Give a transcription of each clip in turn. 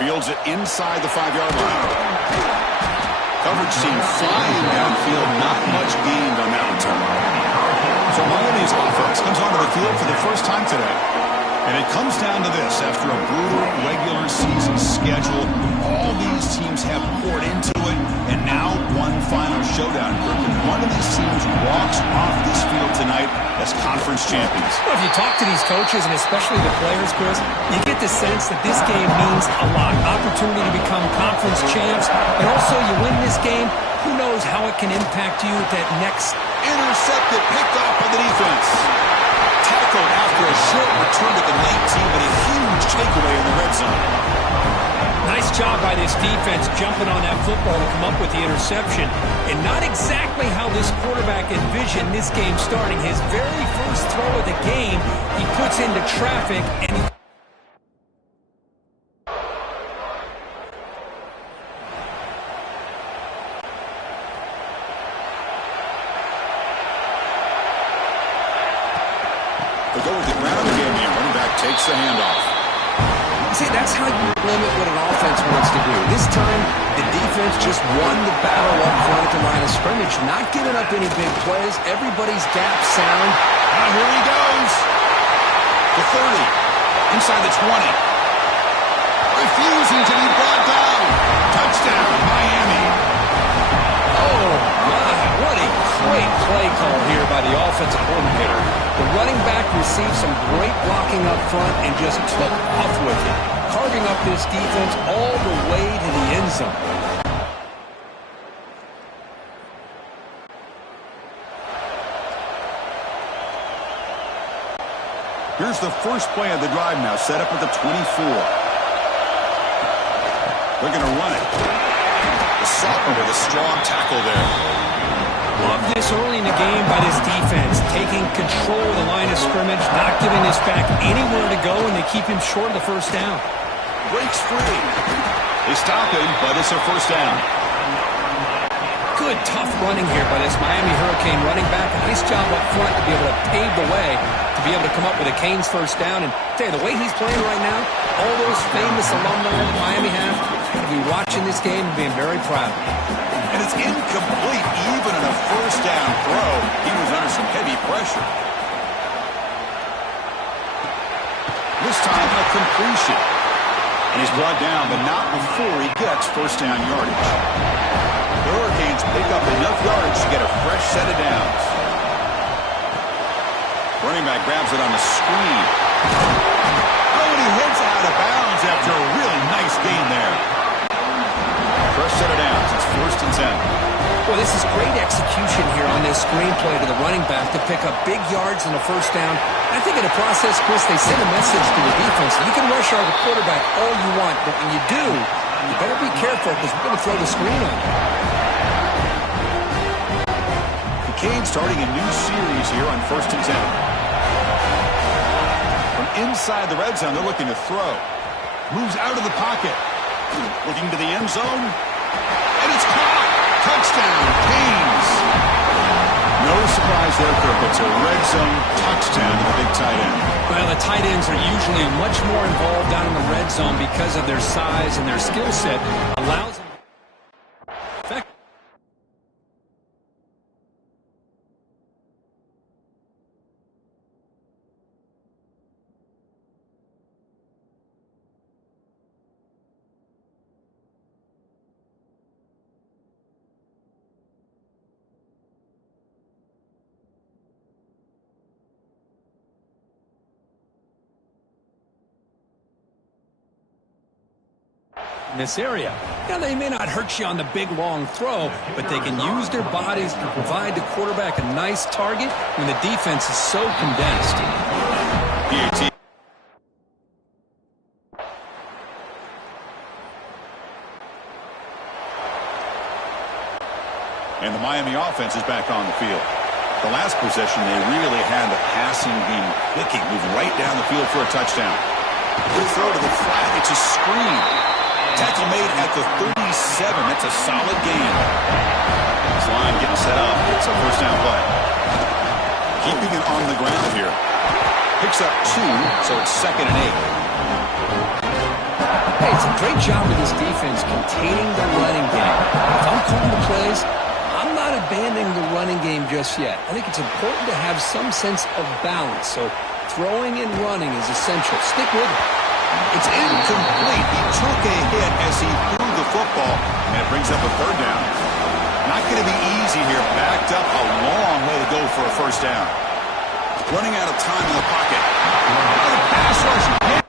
Fields it inside the 5-yard line. Coverage team flying downfield. Not much gained on that return. So Miami's offense comes onto the field for the first time today. And it comes down to this. After a brutal regular season schedule, all these teams have poured into it. And now one final showdown. And one of these teams walks off this field tonight as conference champions. Well, if you talk to these coaches, and especially the players, Chris, you get the sense that this game means a lot. Opportunity to become conference champs. And also, you win this game, who knows how it can impact you at that next. Intercepted, picked off by the defense. Tackled after a short return to the 19, but a huge takeaway in the red zone. Nice job by this defense jumping on that football to come up with the interception. And not exactly how this quarterback envisioned this game starting. His very first throw of the game, he puts into traffic and he They go with the ground again, and running back takes the handoff. See, that's how you limit what an offense wants to do. This time, the defense just won the battle up front at the line of scrimmage, not giving up any big plays. Everybody's gap sound. And here he goes. The 30, inside the 20. Refusing to be brought down. Touchdown, Miami. Oh, my, what a great play call here by the offensive coordinator. The running back received some great blocking up front and just took off with it, carving up this defense all the way to the end zone. Here's the first play of the drive now, set up at the 24. They're going to run it. The sophomore with a strong tackle there. Love this early in the game by this defense, taking control of the line of scrimmage, not giving this back anywhere to go, and they keep him short of the first down. Breaks free. They stop him, but it's a first down. Good, tough running here by this Miami Hurricane running back. A nice job up front to be able to pave the way, to be able to come up with a Canes first down. And tell you, the way he's playing right now, all those famous alumni that Miami have, going to be watching this game and being very proud. And it's incomplete even in a first down throw. He was under some heavy pressure. This time a completion. And he's brought down, but not before he gets first down yardage. The Hurricanes pick up enough yardage to get a fresh set of downs. Running back grabs it on the screen. Oh, and he heads out of bounds after a really nice gain there. Fresh set of downs. It's first and 10. Well, this is great execution here on this screenplay to the running back to pick up big yards in the first down. I think in the process, Chris, they send a message to the defense. You can rush our quarterback all you want, but when you do, you better be careful because we're going to throw the screen on you. The Canes starting a new series here on first and 10. From inside the red zone, they're looking to throw. Moves out of the pocket. Looking to the end zone. And it's caught. Touchdown, Canes. No surprise there, Kirk. It's a red zone touchdown to the big tight end. Well, the tight ends are usually much more involved down in the red zone because of their size and their skill set. Allows them to in this area. Now, they may not hurt you on the big, long throw, but they can use their bodies to provide the quarterback a nice target when the defense is so condensed. PAT. And the Miami offense is back on the field. The last possession, they really had the passing game clicking, moving right down the field for a touchdown. Good throw to the flat. It's a screen. Tackle made at the 37. That's a solid gain. This line getting set up. It's a first down play. Keeping it on the ground here. Picks up 2, so it's 2nd and 8. Hey, it's a great job of this defense containing the running game. If I'm calling the plays, I'm not abandoning the running game just yet. I think it's important to have some sense of balance. So throwing and running is essential. Stick with it. It's incomplete. He took a hit as he threw the football, and it brings up a third down. Not going to be easy here. Backed up a long way to go for a first down. Running out of time in the pocket. Oh, the pass rush hit.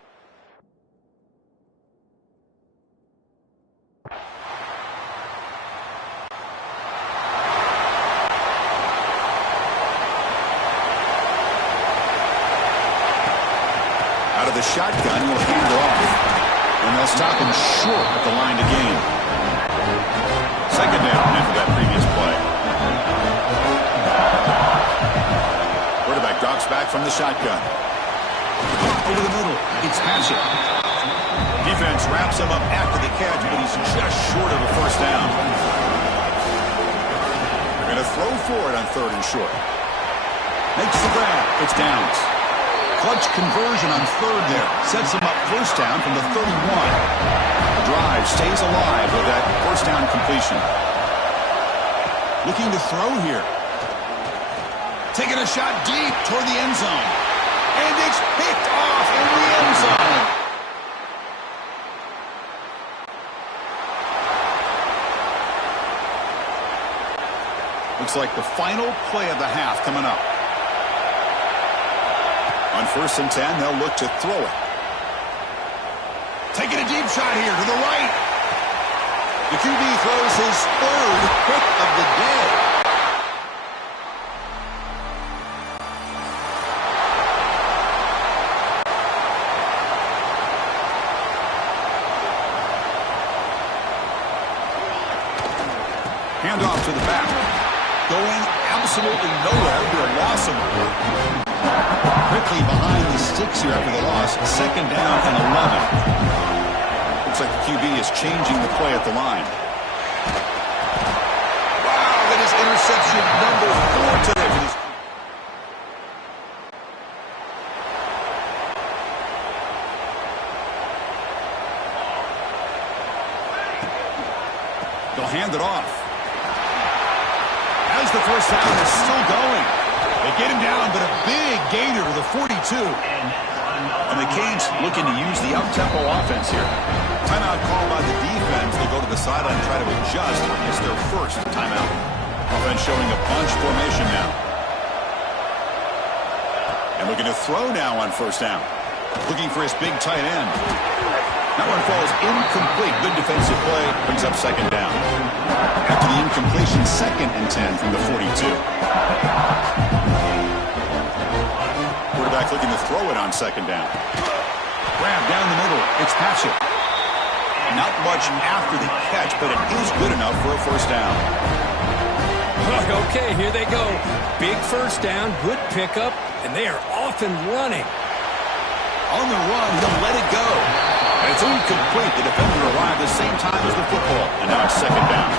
Out of the shotgun, he'll hand it off. And they'll stop him short at the line to gain. Second down after that previous play. Quarterback drops back from the shotgun. Over the middle, it's Hatchett. Defense wraps him up after the catch, but he's just short of a first down. They're going to throw for it on third and short. Makes the grab. It's Downs. Clutch conversion on third there. Sets him up first down from the 31. The drive stays alive with that first down completion. Looking to throw here. Taking a shot deep toward the end zone. And it's picked off in the end zone. Looks like the final play of the half coming up. On 1st and 10, they'll look to throw it. Taking a deep shot here to the right. The QB throws his third pick of the day. Handoff to the back. Going absolutely nowhere. Be a loss of it. Quickly behind the sticks here after the loss. Second down and 11. Looks like the QB is changing the play at the line. Wow, that is interception number 4 today for this. They'll hand it off. As the first down is still going. They get him down, but a big gainer to the 42. And the Canes looking to use the up-tempo offense here. Timeout called by the defense. They go to the sideline and try to adjust. It's their first timeout. Offense showing a bunch formation now. And looking to throw now on first down. Looking for his big tight end. That one falls incomplete. Good defensive play. Brings up second down. After the incompletion, 2nd and 10 from the 42. Quarterback looking to throw it on second down. Grab down the middle. It's Hatchett. Not much after the catch, but it is good enough for a first down. Okay, here they go. Big first down, good pickup, and they are off and running. On the run, he'll let it go. And it's incomplete. The defender arrived the same time as the football. And now it's second down.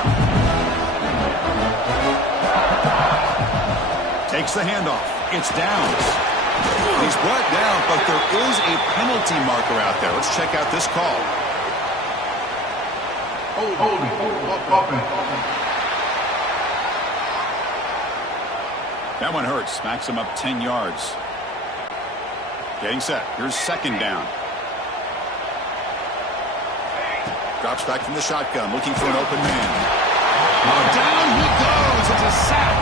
Takes the handoff. It's Downs. He's brought down, but there is a penalty marker out there. Let's check out this call. That one hurts. Smacks him up 10 yards. Getting set. Here's second down. Drops back from the shotgun, looking for an open man. Oh, down he goes. It's a sack.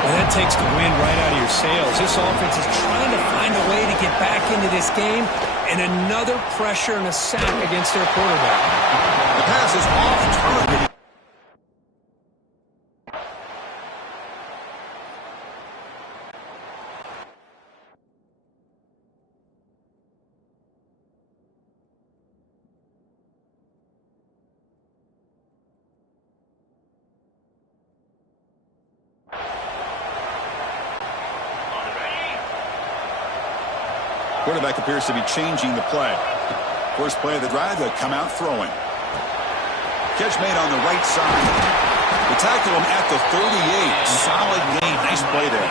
Well, that takes the wind right out of your sails. This offense is trying to find a way to get back into this game, and another pressure and a sack against their quarterback. The pass is off target. Quarterback appears to be changing the play. First play of the drive, they'll come out throwing. Catch made on the right side. They tackle him at the 38. Solid gain. Nice play there.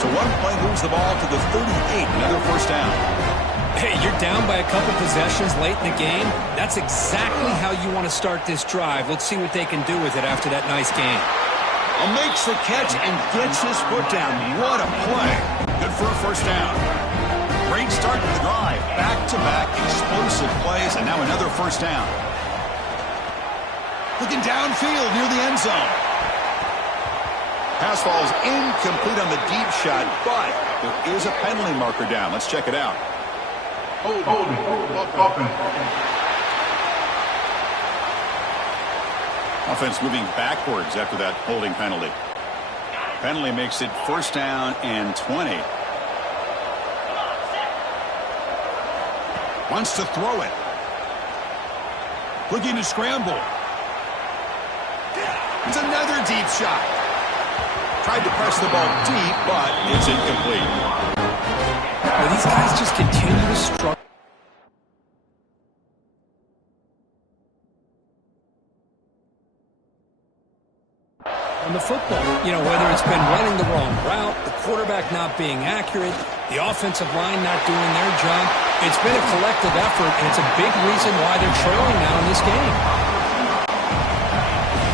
So one play moves the ball to the 38. Another first down. Hey, you're down by a couple possessions late in the game. That's exactly how you want to start this drive. Let's see what they can do with it after that nice game. Makes the catch and gets his foot down. What a play. Good for a first down. Great start to the drive. Back-to-back explosive plays, and now another first down. Looking downfield near the end zone. Pass falls incomplete on the deep shot, but there is a penalty marker down. Let's check it out. Offense moving backwards after that holding penalty. Penalty makes it first down and 20. Wants to throw it. Looking to scramble. It's another deep shot. Tried to press the ball deep, but it's incomplete. Well, these guys just continue to struggle. On the football, whether it's been running the wrong route, the quarterback not being accurate, the offensive line not doing their job, it's been a collective effort, and it's a big reason why they're trailing now in this game.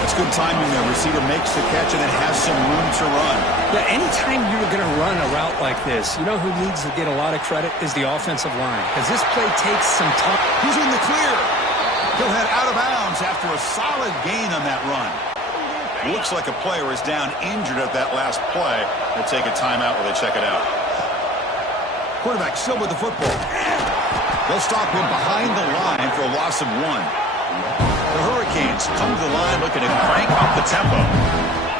That's good timing there. Receiver makes the catch and then has some room to run. Yeah, anytime you're going to run a route like this, you know who needs to get a lot of credit is the offensive line, because this play takes some time. He's in the clear. He'll head out of bounds after a solid gain on that run. Looks like a player is down injured at that last play. They'll take a timeout while they check it out. Quarterback still with the football. They'll stop him behind the line for a loss of 1. The Hurricanes come to the line looking to crank up the tempo.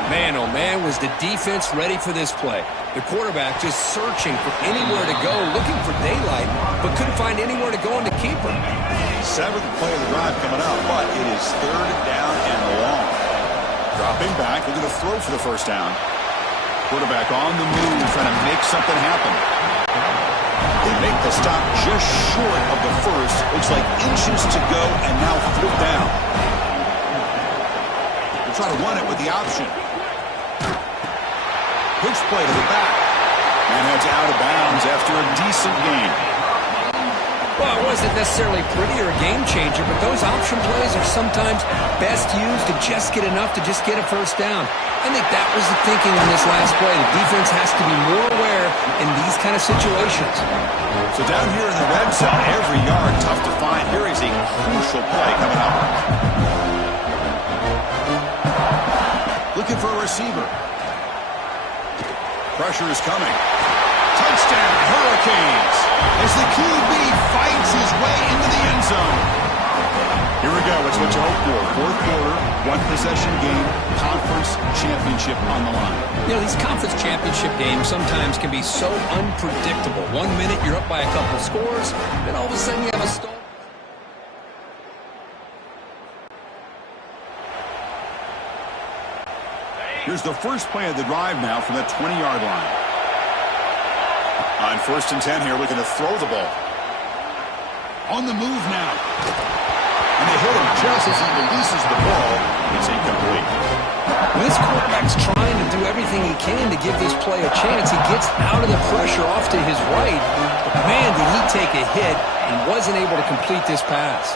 Man, oh man, was the defense ready for this play. The quarterback just searching for anywhere to go, looking for daylight, but couldn't find anywhere to go on the keeper. 7th play of the drive coming up, but it is 3rd down and long. Dropping back, looking to throw for the first down. Quarterback on the move, trying to make something happen. They make the stop just short of the first. Looks like inches to go, and now 4th down. They'll try to run it with the option. Pitch play to the back. And heads out of bounds after a decent gain. Well, it wasn't necessarily pretty or a game changer, but those option plays are sometimes best used to just get enough to just get a first down. I think that was the thinking on this last play. The defense has to be more aware in these kind of situations. So down here in the red zone, every yard tough to find. Here is a crucial play coming up. Looking for a receiver. Pressure is coming. Touchdown, Hurricanes, as the QB fights his way into the end zone. Here we go. It's what you hope for. 4th quarter, 1-possession game, conference championship on the line. These conference championship games sometimes can be so unpredictable. 1 minute you're up by a couple scores, then all of a sudden you have a stall. Here's the first play of the drive now from the 20-yard line. On 1st and 10 here, looking to throw the ball. On the move now. And they hit him just as he releases the ball. It's incomplete. This quarterback's trying to do everything he can to give this play a chance. He gets out of the pressure off to his right. But man, did he take a hit and wasn't able to complete this pass.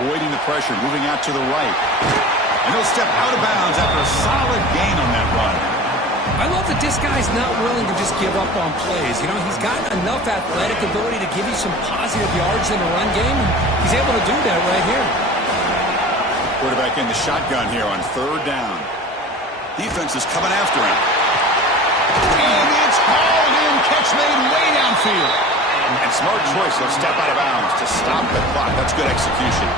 Avoiding the pressure, moving out to the right. And he'll step out of bounds after a solid gain on that run. I love that this guy's not willing to just give up on plays. He's got enough athletic ability to give you some positive yards in the run game. He's able to do that right here. Quarterback in the shotgun here on 3rd down. Defense is coming after him. And it's hauled in. Catch made way downfield. And smart choice. He'll step out of bounds to stop the clock. That's good execution.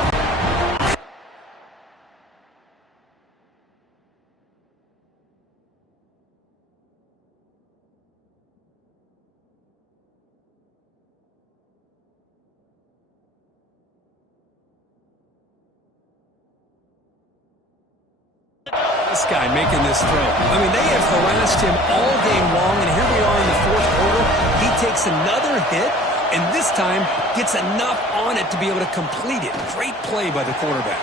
This guy making this throw. They have harassed him all game long, and here we are in the 4th quarter. He takes another hit, and this time gets enough on it to be able to complete it. Great play by the quarterback.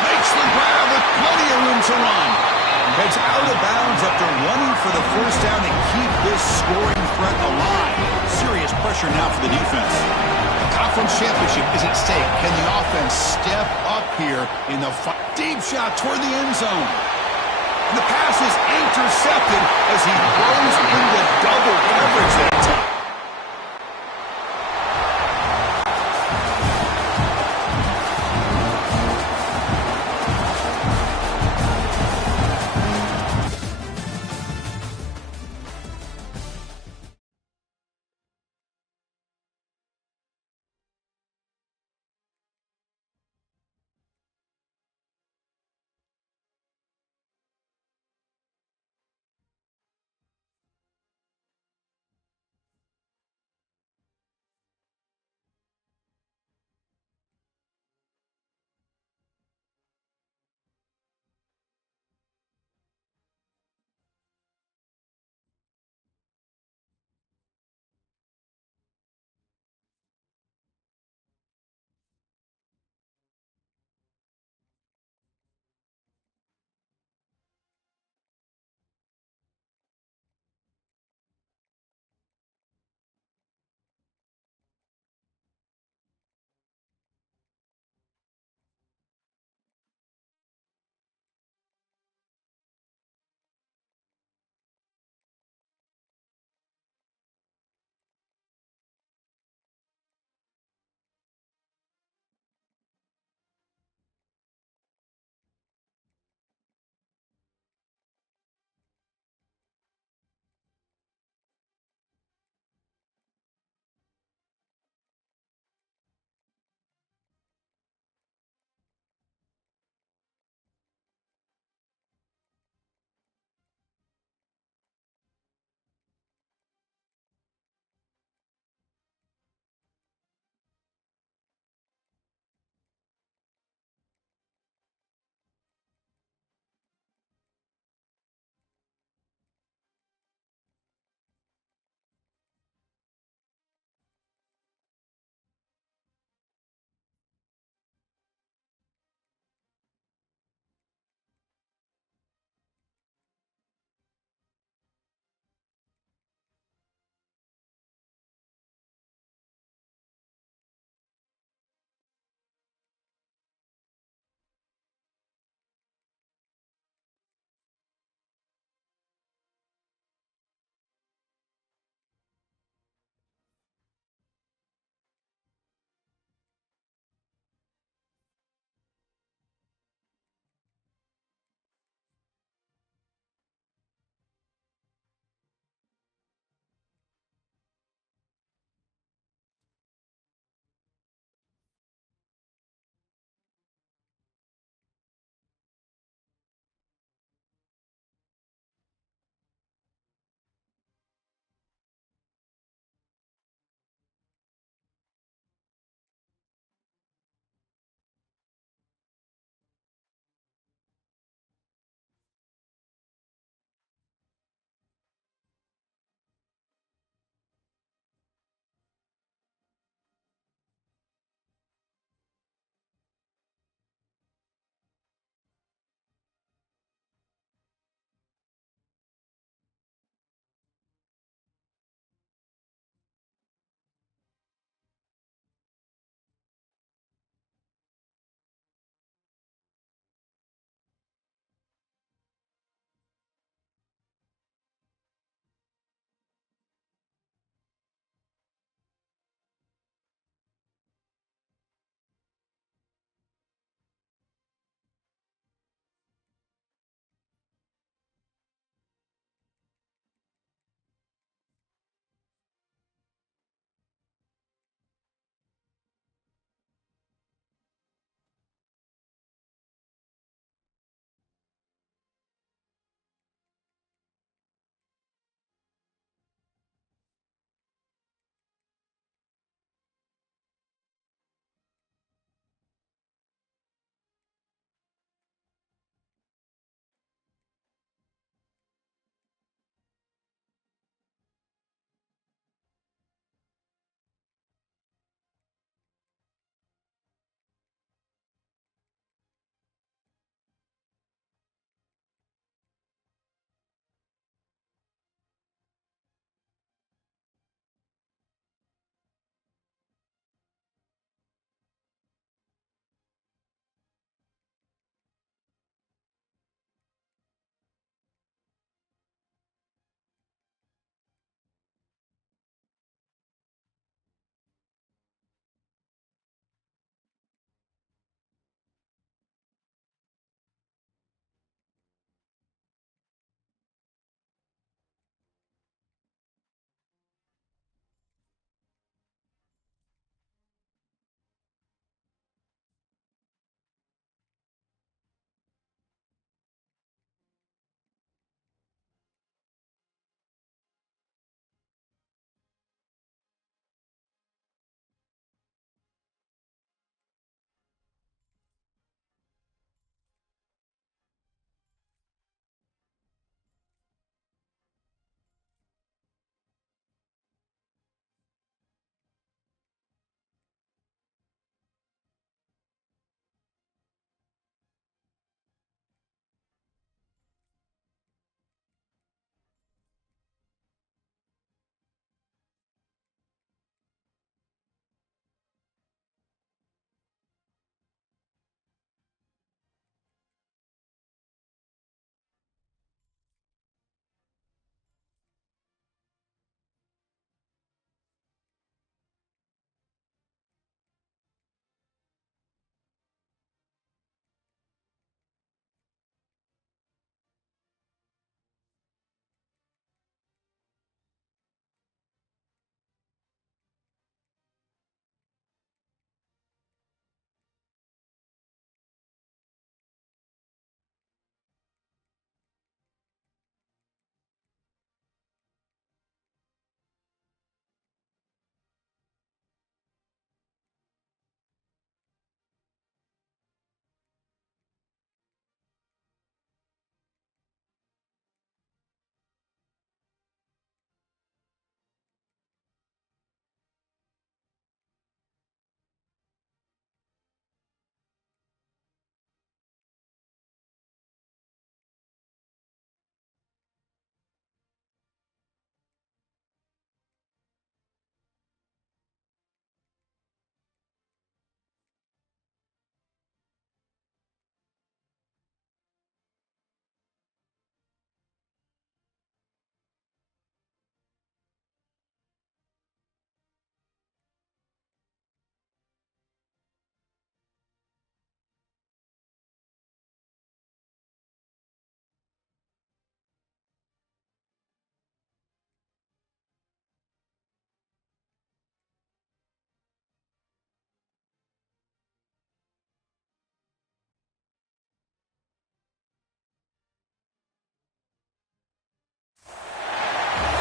Makes the grab with plenty of room to run. Heads out of bounds after running for the first down to keep this scoring threat alive. Serious pressure now for the defense. The conference championship is at stake. Can the offense step up here in the fight? Deep shot toward the end zone. And the pass is intercepted as he throws into double coverage that time.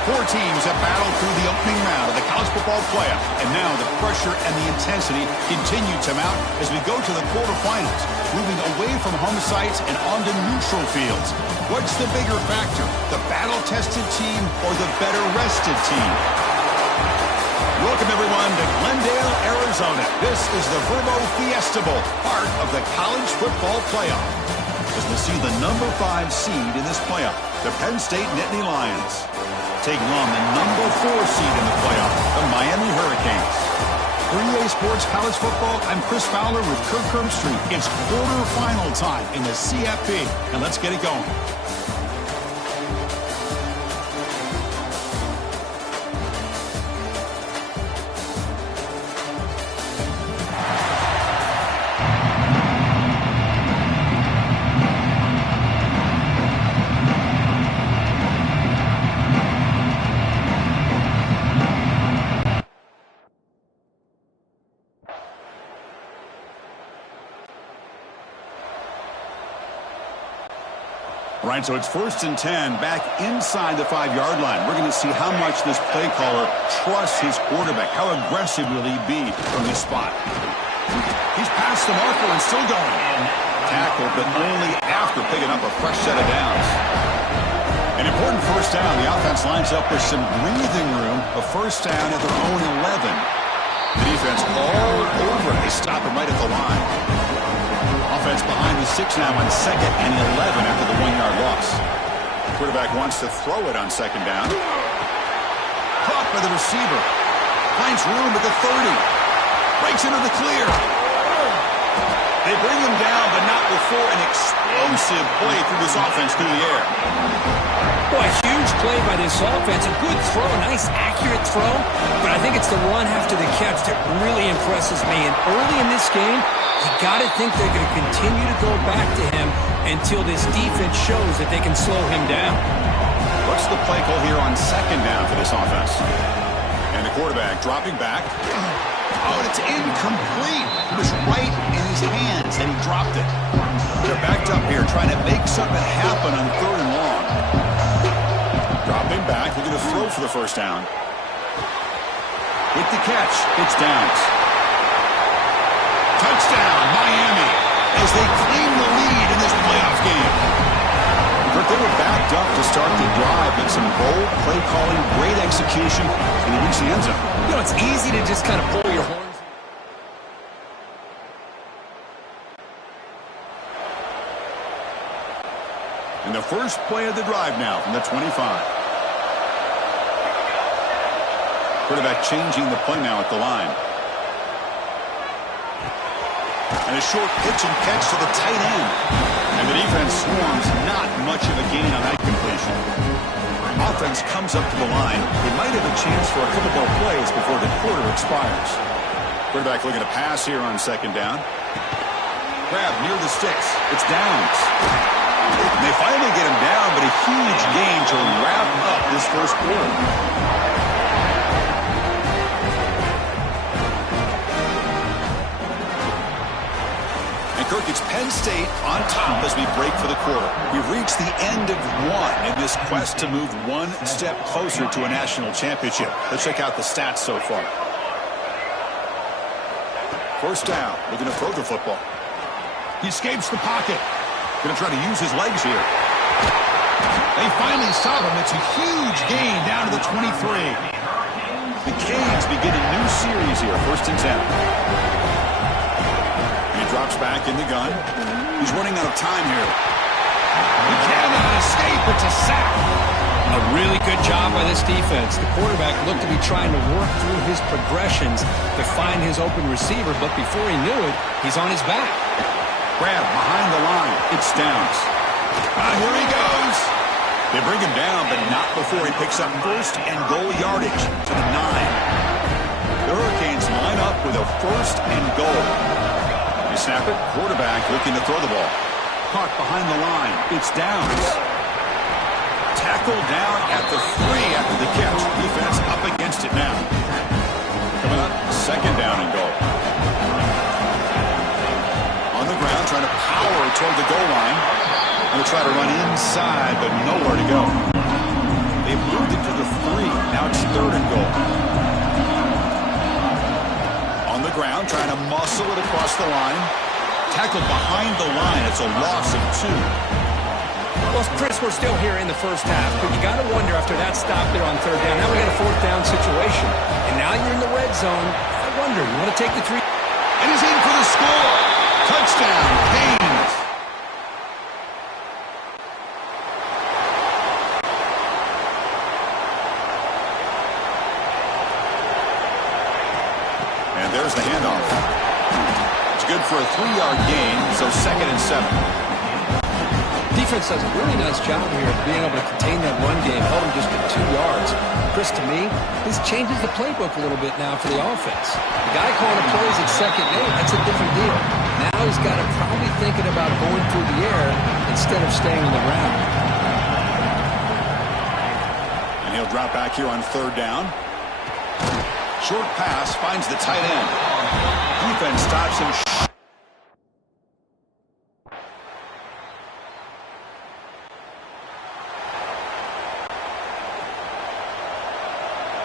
Four teams have battled through the opening round of the college football playoff, and now the pressure and the intensity continue to mount as we go to the quarterfinals, moving away from home sites and onto neutral fields. What's the bigger factor, the battle-tested team or the better-rested team? Welcome, everyone, to Glendale, Arizona. This is the Verbo Fiesta Bowl, part of the college football playoff, as we'll see the number 5 seed in this playoff, the Penn State Nittany Lions, taking on the number 4 seed in the playoff, the Miami Hurricanes. For EA Sports College Football, I'm Chris Fowler with Kirk Herbstreit. It's quarterfinal time in the CFP, and let's get it going. All right, so it's 1st and 10 back inside the 5-yard line. We're going to see how much this play caller trusts his quarterback. How aggressive will he be from this spot? He's past the marker and still going. Tackle, but only after picking up a fresh set of downs. An important first down. The offense lines up with some breathing room. A first down at their own 11. The defense all over. They stop him right at the line. Offense behind the 6 now on 2nd and 11 after the 1-yard loss. The quarterback wants to throw it on 2nd down. Caught by the receiver. Finds room at the 30. Breaks into the clear. They bring him down, but not before an explosive play through this offense through the air. Boy, a huge play by this offense. A good throw, a nice accurate throw. But I think it's the run after the catch that really impresses me. And early in this game, you got to think they're going to continue to go back to him until this defense shows that they can slow him down. What's the play call here on 2nd down for this offense? And the quarterback dropping back. Oh, and it's incomplete. It was right in his hands, and he dropped it. They're backed up here trying to make something happen on 3rd and long. Dropping back. They're going to throw for the first down. With the catch, it's Downs. Touchdown, Miami, as they claim the lead in this playoff game. But they were backed up to start the drive with some bold play calling, great execution, and they reached the end zone. You know, it's easy to just kind of pull your horns. And the first play of the drive now from the 25. Quarterback changing the play now at the line. And a short pitch and catch to the tight end. And the defense swarms, not much of a gain on that completion. Offense comes up to the line. They might have a chance for a couple more plays before the quarter expires. Quarterback looking to pass here on 2nd down. Grab near the sticks. It's Downs. And they finally get him down, but a huge gain to wrap up this first quarter. Kirk, it's Penn State on top as we break for the quarter. We've reached the end of one in this quest to move one step closer to a national championship. Let's check out the stats so far. First down, looking to throw the football. He escapes the pocket. Going to try to use his legs here. They finally stop him. It's a huge gain down to the 23. The Canes begin a new series here, 1st and 10. Drops back in the gun. He's running out of time here. He cannot escape. It's a sack. A really good job by this defense. The quarterback looked to be trying to work through his progressions to find his open receiver, but before he knew it, he's on his back. Grab behind the line. It's Downs. Here he goes. They bring him down, but not before he picks up 1st and goal yardage to the 9. The Hurricanes line up with a 1st and goal. They snap it. Quarterback looking to throw the ball. Caught behind the line. It's Downs. Tackled down at the 3 after the catch. Defense up against it now. Coming up, 2nd down and goal. On the ground, trying to power toward the goal line. Going to try to run inside, but nowhere to go. They've moved it to the 3 Now it's 3rd and goal. On the ground, trying to muscle it across the line. Tackled behind the line. It's a loss of 2. Well, Chris, we're still here in the first half, but you got to wonder after that stop there on 3rd down. Now we got a 4th down situation, and now you're in the red zone. I wonder, you want to take the 3? And he's in for the score. Touchdown, Canes. And there's the handoff. It's good for a 3-yard gain, so 2nd and 7. Defense does a really nice job here of being able to contain that run game, held him just at 2 yards. Chris, to me, this changes the playbook a little bit now for the offense. The guy calling the plays at 2nd and 8, that's a different deal. Now he's got to probably thinking about going through the air instead of staying on the ground. And he'll drop back here on 3rd down. Short pass finds the tight end. Defense stops him.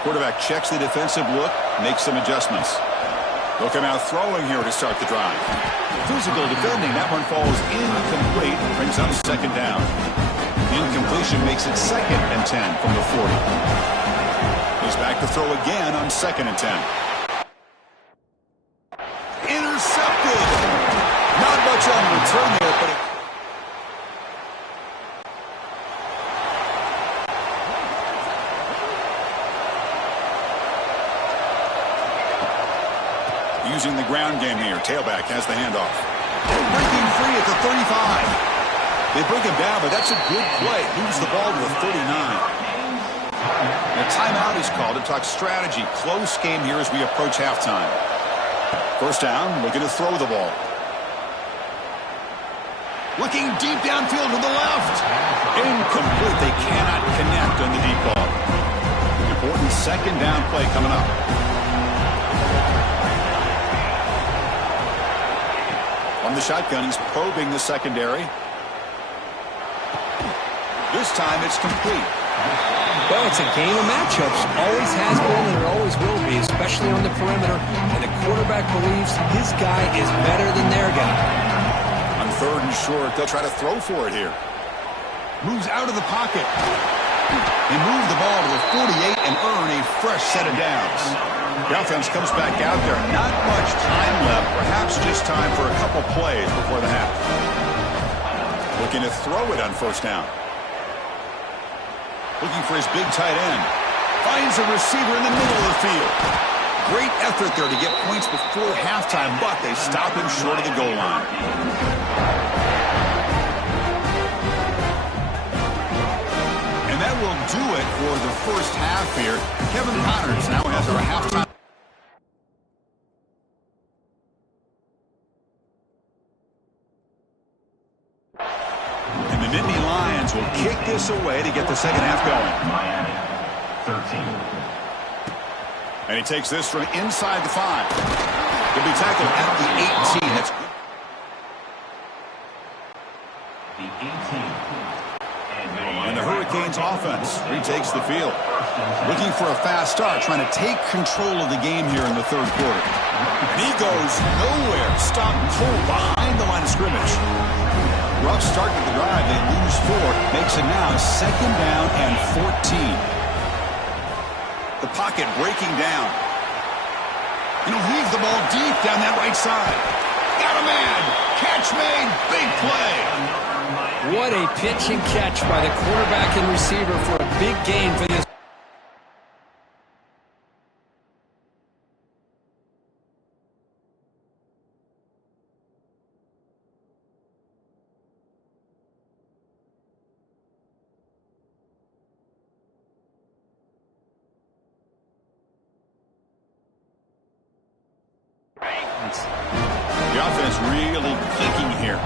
Quarterback checks the defensive look, makes some adjustments. They'll come out throwing here to start the drive. Physical defending. That one falls incomplete. Brings up 2nd down. Incompletion makes it 2nd and 10 from the 40. He's back to throw again on 2nd and 10. Intercepted. Not much on return there, but using the ground game here. Tailback has the handoff. Breaking free at the 35. They bring him down, but that's a good play. Moves the ball to the 39. A timeout is called to talk strategy. Close game here as we approach halftime. 1st down, looking to throw the ball. Looking deep downfield to the left. Incomplete. They cannot connect on the deep ball. Important 2nd down play coming up. On the shotgun, he's probing the secondary. This time it's complete. Well, it's a game of matchups. Always has been and it always will be, especially on the perimeter. And the quarterback believes his guy is better than their guy. On 3rd and short, they'll try to throw for it here. Moves out of the pocket. He moved the ball to the 48 and earn a fresh set of downs. The offense comes back out there. Not much time left. Perhaps just time for a couple plays before the half. Looking to throw it on 1st down. Looking for his big tight end. Finds a receiver in the middle of the field. Great effort there to get points before halftime, but they stop him short of the goal line. And that will do it for the first half here. Kevin Connors now has our halftime. And the Nittany Lions will kick this away to get the 2nd half going. Miami, 13. And he takes this from inside the 5. He'll be tackled at the 18. That's The 18. And the Hurricanes offense retakes the field. Looking for a fast start, trying to take control of the game here in the 3rd quarter. And he goes nowhere. Stop cold behind the line of scrimmage. Rough start to the drive. They lose 4. Makes it now 2nd down and 14. The pocket breaking down. And he'll heave the ball deep down that right side. Got a man. Catch made. Big play. What a pitch and catch by the quarterback and receiver for a big gain for this. The offense really clicking here.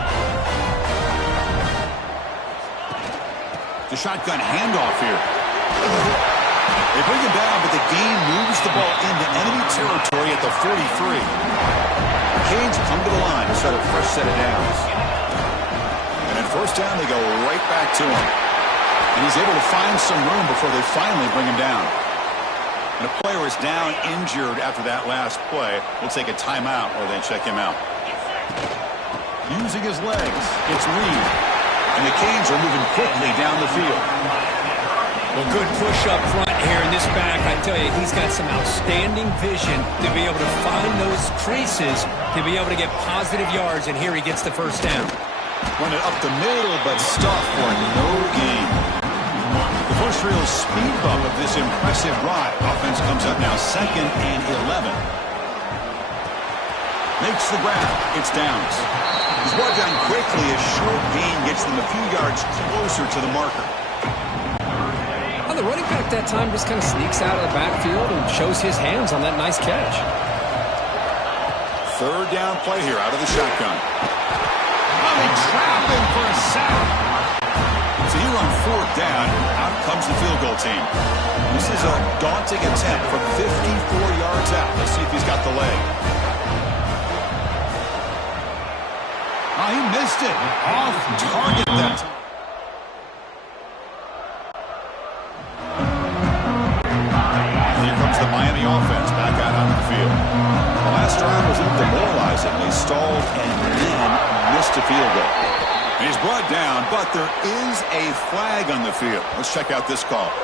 The shotgun handoff here. They bring him down, but the gain moves the ball into enemy territory at the 43. The Canes come to the line to start a fresh set of downs. And at 1st down, they go right back to him. And he's able to find some room before they finally bring him down. And a player is down injured after that last play. We'll take a timeout or they check him out. Using his legs, it's Reed. And the Canes are moving quickly down the field. Well, good push up front here in this back. I tell you, he's got some outstanding vision to be able to find those creases, to be able to get positive yards, and here he gets the first down. Run it up the middle, but stuffed for no gain. The first real speed bump of this impressive ride. Offense comes up now 2nd and 11. Makes the grab. It's downs. He's brought down quickly. A short gain gets them a few yards closer to the marker. The running back that time just kind of sneaks out of the backfield and shows his hands on that nice catch. 3rd down play here out of the shotgun. Oh, they trap him for a sack. So here on 4th down, out comes the field goal team. This is a daunting attempt from 54 yards out. Let's see if he's got the leg. Oh, he missed it. Off target that time. The Miami offense back out on the field. The last drive was a little demoralizing. They stalled and then missed a field goal. He's brought down, but there is a flag on the field. Let's check out this call.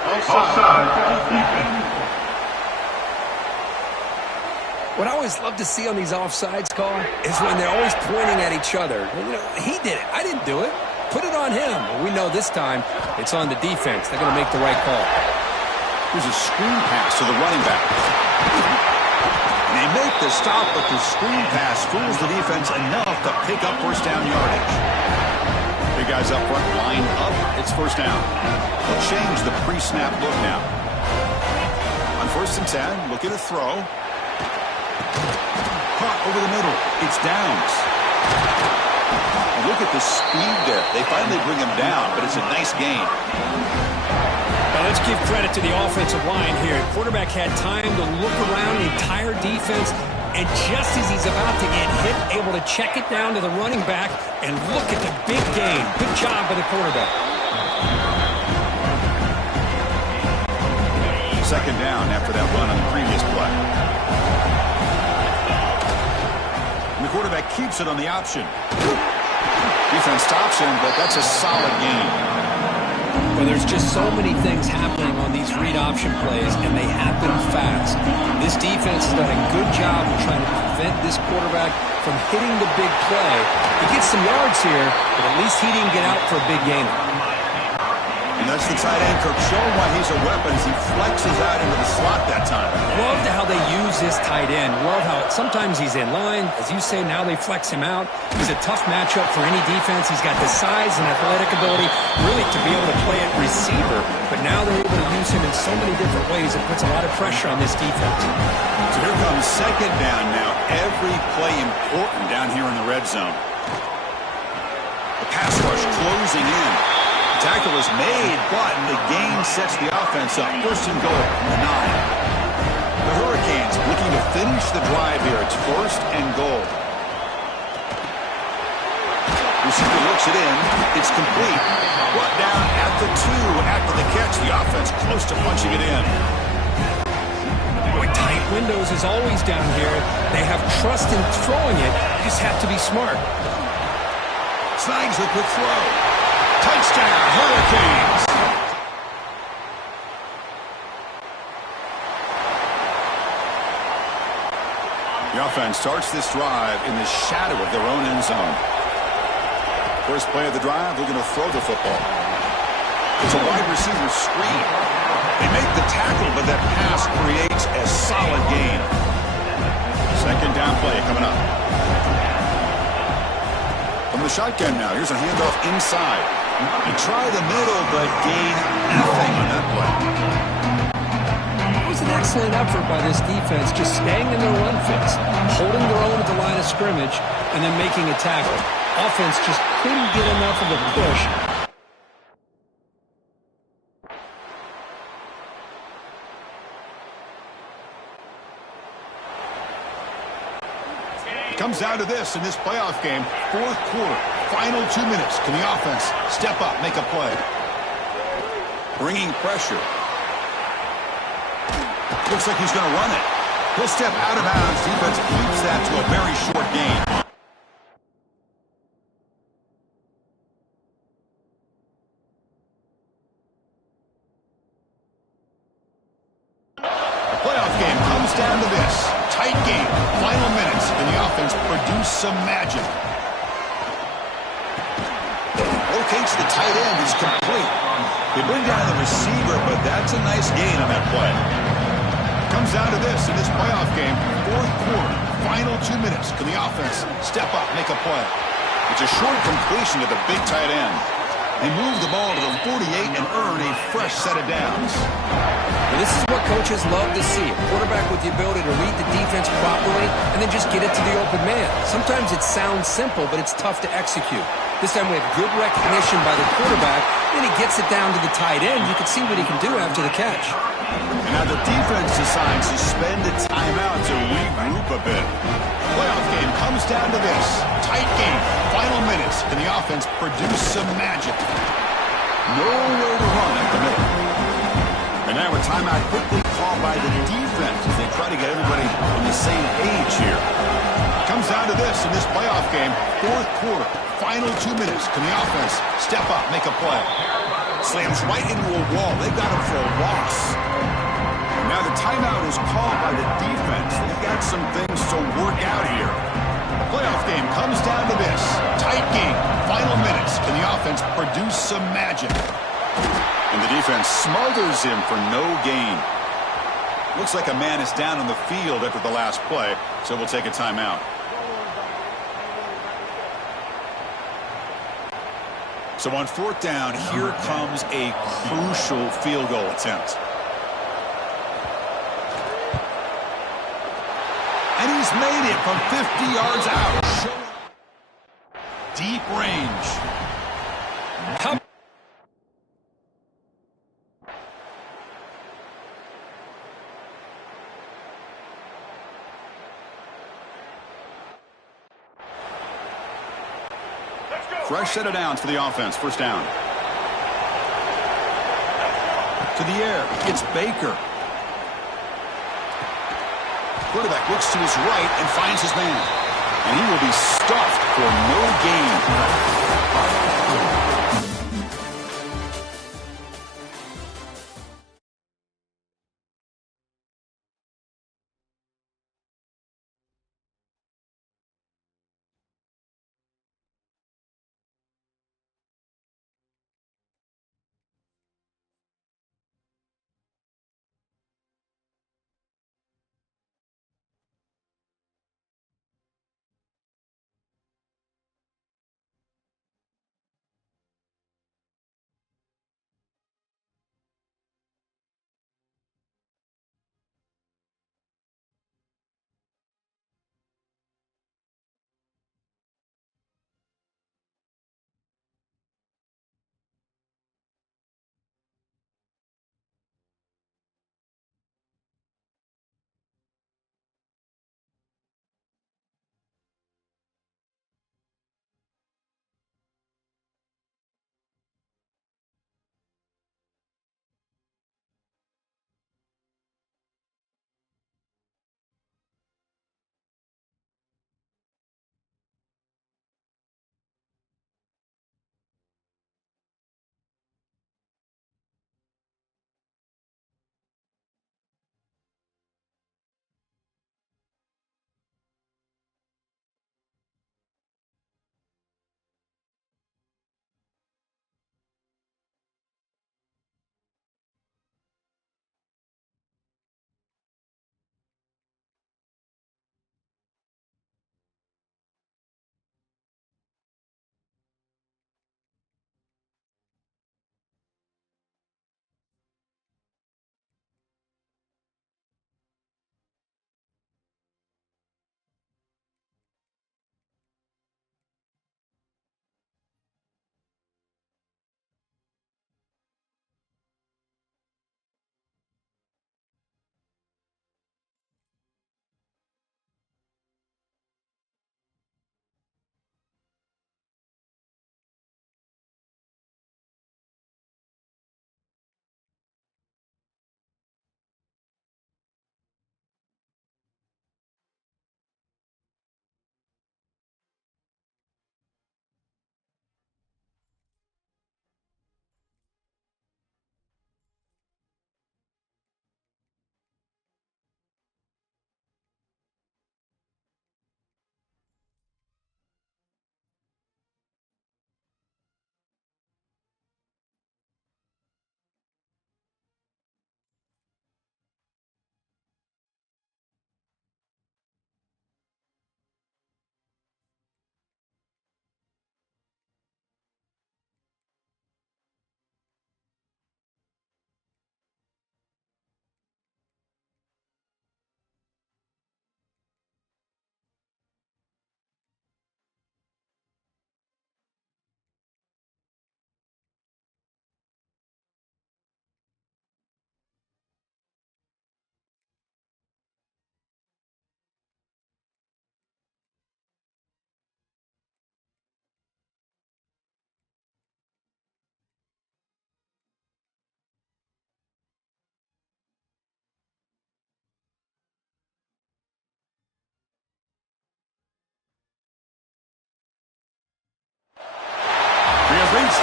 What I always love to see on these offsides call is when they're always pointing at each other. You know, he did it. I didn't do it. Put it on him. We know this time it's on the defense. They're going to make the right call. Here's a screen pass to the running back. And they make the stop, but the screen pass fools the defense enough to pick up first down yardage. Big guys up front, lined up. It's first down. They'll change the pre-snap look now. On 1st and 10, look at a throw. Caught over the middle. It's downs. And look at the speed there. They finally bring him down, but it's a nice gain. Now let's give credit to the offensive line here. The quarterback had time to look around the entire defense, and just as he's about to get hit, able to check it down to the running back, and look at the big gain. Good job by the quarterback. 2nd down after that run on the previous play. And the quarterback keeps it on the option. Defense stops him, but that's a solid gain. Well, there's just so many things happening on these read option plays, and they happen fast. This defense has done a good job of trying to prevent this quarterback from hitting the big play. He gets some yards here, but at least he didn't get out for a big gain. And that's the tight end, Kirk, showing why he's a weapon as he flexes out into the slot that time. Loved how they use this tight end. Love how sometimes he's in line. As you say, now they flex him out. He's a tough matchup for any defense. He's got the size and athletic ability really to be able to play at receiver. But now they're able to use him in so many different ways. It puts a lot of pressure on this defense. So here comes 2nd down now. Every play important down here in the red zone. The pass rush closing in. Tackle is made, but the gain sets the offense up. 1st and goal from the 9. The Hurricanes looking to finish the drive here. It's 1st and goal. Receiver looks it in. It's complete. Brought down at the 2 after the catch. The offense close to punching it in. Boy, tight windows is always down here. They have trust in throwing it. You just have to be smart. Snags the quick throw. Touchdown, Hurricanes! The offense starts this drive in the shadow of their own end zone. First play of the drive, they're going to throw the football. It's a wide receiver screen. They make the tackle, but that pass creates a solid gain. 2nd down play coming up. From the shotgun now, here's a handoff inside. They try the middle, but gain nothing on that play. It was an excellent effort by this defense, just staying in their run fits, holding their own at the line of scrimmage, and then making a tackle. Offense just couldn't get enough of a push. It comes down to this in this playoff game. 4th quarter, final 2 minutes. Can the offense step up, make a play? Bringing pressure. Looks like he's going to run it. He'll step out of bounds. Defense keeps that to a very short gain. The playoff game comes down to this. Tight game. Final minutes, and the offense produce some magic. Locates the tight end is complete. They bring down the receiver, but that's a nice gain on that play. Comes down to this in this playoff game. Fourth quarter, final 2 minutes. Can the offense step up, make a play? It's a short completion to the big tight end. They move the ball to the 48 and earn a fresh set of downs. Well, this is what coaches love to see. A quarterback with the ability to read the defense properly and then just get it to the open man. Sometimes it sounds simple, but it's tough to execute. This time we have good recognition by the quarterback, and he gets it down to the tight end. You can see what he can do after the catch. And now the defense decides to spend a timeout to regroup a bit. Playoff game comes down to this. Tight game. Final minutes. Can the offense produce some magic? Nowhere to run at the middle. And now a timeout quickly called by the defense as they try to get everybody on the same page here. Comes down to this in this playoff game. Fourth quarter. Final 2 minutes. Can the offense step up, make a play? Slams right into a wall. They got him for a loss. And now the timeout is called by the defense. They've got some things to work out here. The playoff game comes down to this. Tight game. Final minutes. Can the offense produce some magic? And the defense smothers him for no gain. Looks like a man is down on the field after the last play, so we'll take a timeout. So on fourth down, here comes a crucial field goal attempt. And he's made it from 50 yards out. Deep range. Fresh set of downs for the offense. First down. To the air. It's Baker. Quarterback looks to his right and finds his man. And he will be stuffed for no gain.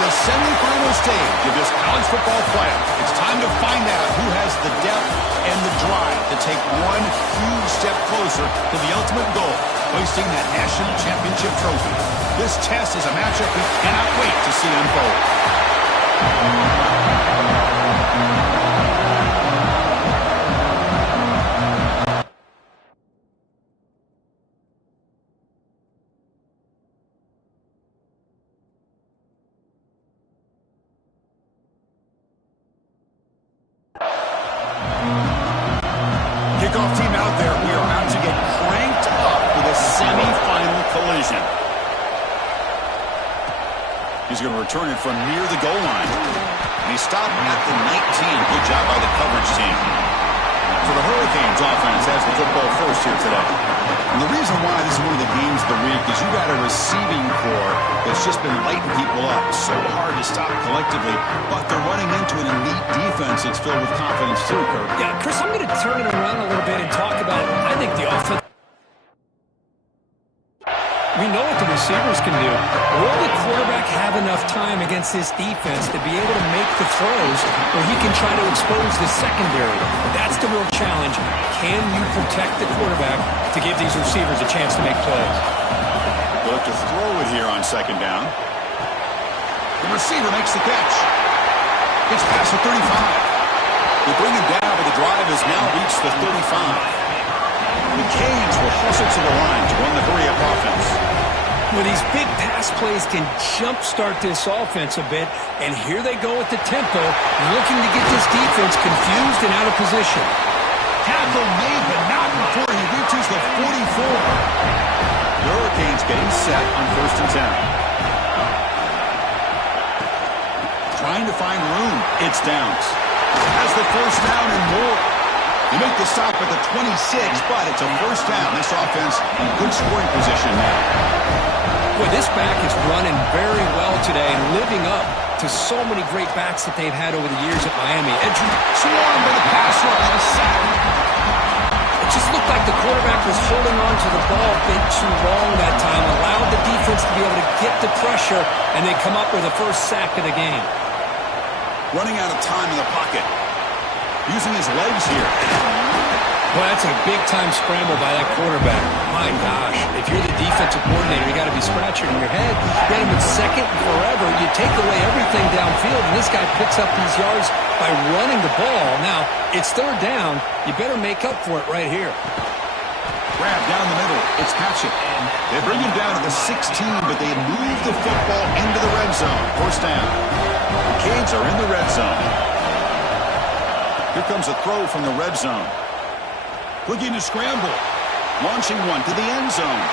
the semifinal stage of this college football playoff. It's time to find out who has the depth and the drive to take one huge step closer to the ultimate goal, hoisting that national championship trophy. This test is a matchup we cannot wait to see unfold. Kickoff team out there. We are about to get cranked up with a semifinal collision. He's going to return it from near the goal line. And he stopped at the 19. Good job by the coverage team. So the Hurricanes offense has the football first here today. And the reason why this is one of the games of the week is you got a receiving core that's just been lighting people up. So hard to stop collectively, but they're running into an elite defense that's filled with confidence too, Kurt. Yeah, Chris, I'm going to turn it around a little bit and talk about, I think, the offense. We know what the receivers can do. Will the quarterback have enough time against this defense to be able to make the throws where he can try to expose the secondary? That's the real challenge. Can you protect the quarterback to give these receivers a chance to make plays? They'll have to throw it here on second down. The receiver makes the catch. Gets past the 35. They bring him down, but the drive has now reached the 35. The Canes will hustle to the line to run the hurry-up offense. Well, these big pass plays can jumpstart this offense a bit, and here they go at the tempo, looking to get this defense confused and out of position. Tackle made, but not before he reaches the 44. The Hurricanes getting set on 1st and 10. Trying to find room. It's Downs. Has the first down and more. They make the stop at the 26, but it's a first down. This offense in good scoring position now. Boy, this back is running very well today and living up to so many great backs that they've had over the years at Miami. Swarmed by the pass rush, a sack. It just looked like the quarterback was holding on to the ball a bit too long that time, allowed the defense to be able to get the pressure, and they come up with the first sack of the game. Running out of time in the pocket. Using his legs here. Well, that's a big-time scramble by that quarterback. My gosh, if you're the defensive coordinator, you got to be scratching your head. Get him in second and forever. You take away everything downfield, and this guy picks up these yards by running the ball. Now, it's third down. You better make up for it right here. Grab down the middle. It's Patchett. They bring him down to the 16, but they move the football into the red zone. First down. The Canes are in the red zone. Here comes a throw from the red zone. Looking to scramble. Launching one to the end zone.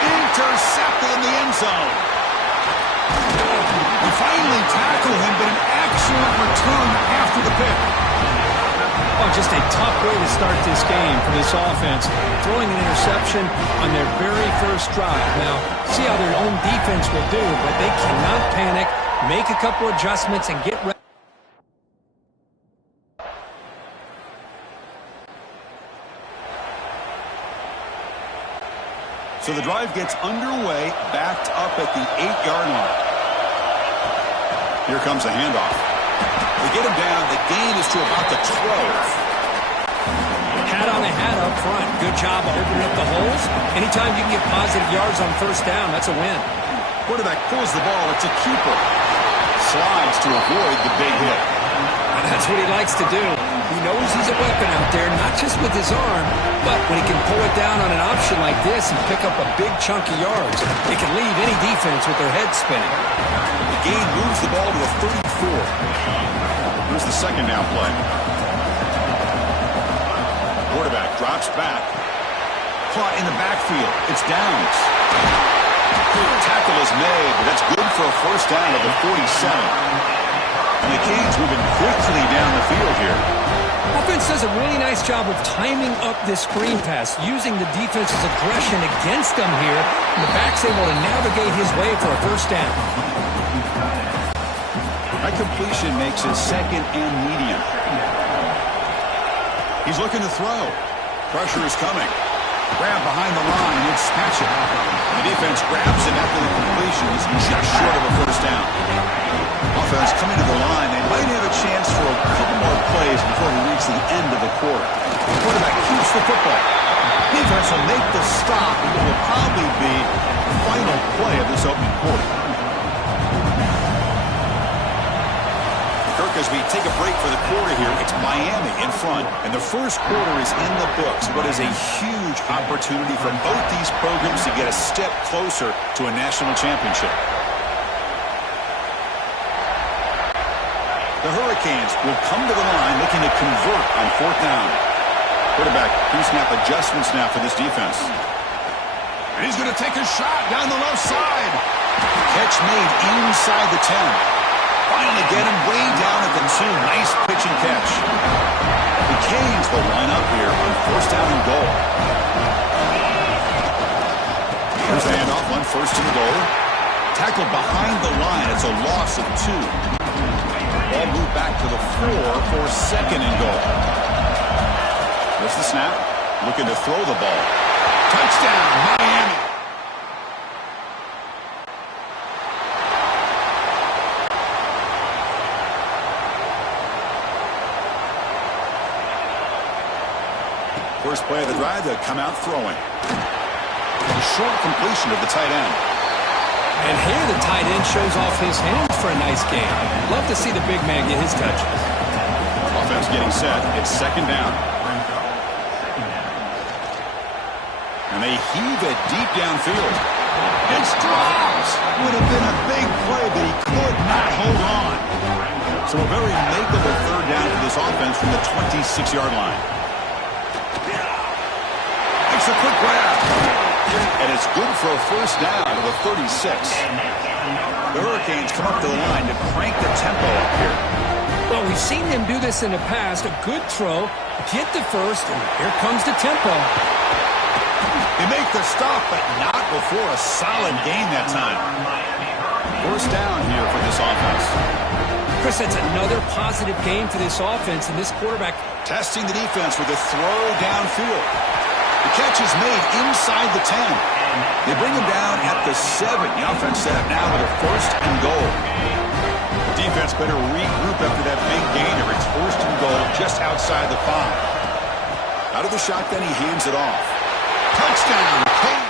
Intercepted in the end zone. They finally tackle him, but an excellent return after the pick. Oh, just a tough way to start this game for this offense. Throwing an interception on their very first drive. Now, see how their own defense will do, but they cannot panic, make a couple adjustments, and get ready. So the drive gets underway, backed up at the 8-yard line. Here comes a handoff. They get him down. The gain is to about the 12. Hat on a hat up front. Good job of opening up the holes. Anytime you can get positive yards on first down, that's a win. Quarterback pulls the ball. It's a keeper. Slides to avoid the big hit. That's what he likes to do. He knows he's a weapon out there, not just with his arm, but when he can pull it down on an option like this and pick up a big chunk of yards, it can leave any defense with their head spinning. The gain moves the ball to the 34. Here's the second down play. Quarterback drops back. Caught in the backfield. It's Downs. Tackle is made, but that's good for a first down at the 47. And the Canes moving quickly down the field here. Offense does a really nice job of timing up this screen pass, using the defense's aggression against them here, and the back's able to navigate his way for a first down. That completion makes it second and medium. He's looking to throw. Pressure is coming. Grab behind the line and snatch it. The defense grabs it after the completion. Is just short of a first down. Offense coming to the line. They might have a chance for a couple more plays before we reach the end of the quarter. The quarterback keeps the football. Defense will make the stop, and it will probably be the final play of this opening quarter. Kirk, as we take a break for the quarter here, it's Miami in front, and the first quarter is in the books. What is a huge opportunity for both these programs to get a step closer to a national championship. The Hurricanes will come to the line looking to convert on fourth down. Quarterback pre-snap adjustments now for this defense. And he's going to take a shot down the left side. Catch made inside the 10. Finally get him way down at the 2. Nice pitch and catch. The Canes will line up here on first down and goal. Here's the handoff on first and goal. Tackled behind the line. It's a loss of 2. Ball moved back to the 4 for second and goal. There's the snap. Looking to throw the ball. Touchdown, Miami. First play of the drive, they'll come out throwing. A short completion of the tight end. And here the tight end shows off his hands for a nice game. Love to see the big man get his touches. Offense getting set. It's second down. And they heave it deep downfield. It's dropped. Would have been a big play, but he could not hold on. So a very makeable third down for this offense from the 26-yard line. Makes a quick grab. And it's good for a first down to the 36. The Hurricanes come up to the line to crank the tempo up here. Well, we've seen them do this in the past. A good throw, get the first, and here comes the tempo. They make the stop, but not before a solid gain that time. First down here for this offense. Chris, that's another positive game for this offense, and this quarterback testing the defense with a throw downfield. The catch is made inside the 10. They bring him down at the 7. The offense set up now with a first and goal. The defense better regroup after that big gainer. It's first and goal just outside the 5. Out of the shotgun, he hands it off. Touchdown, Kane.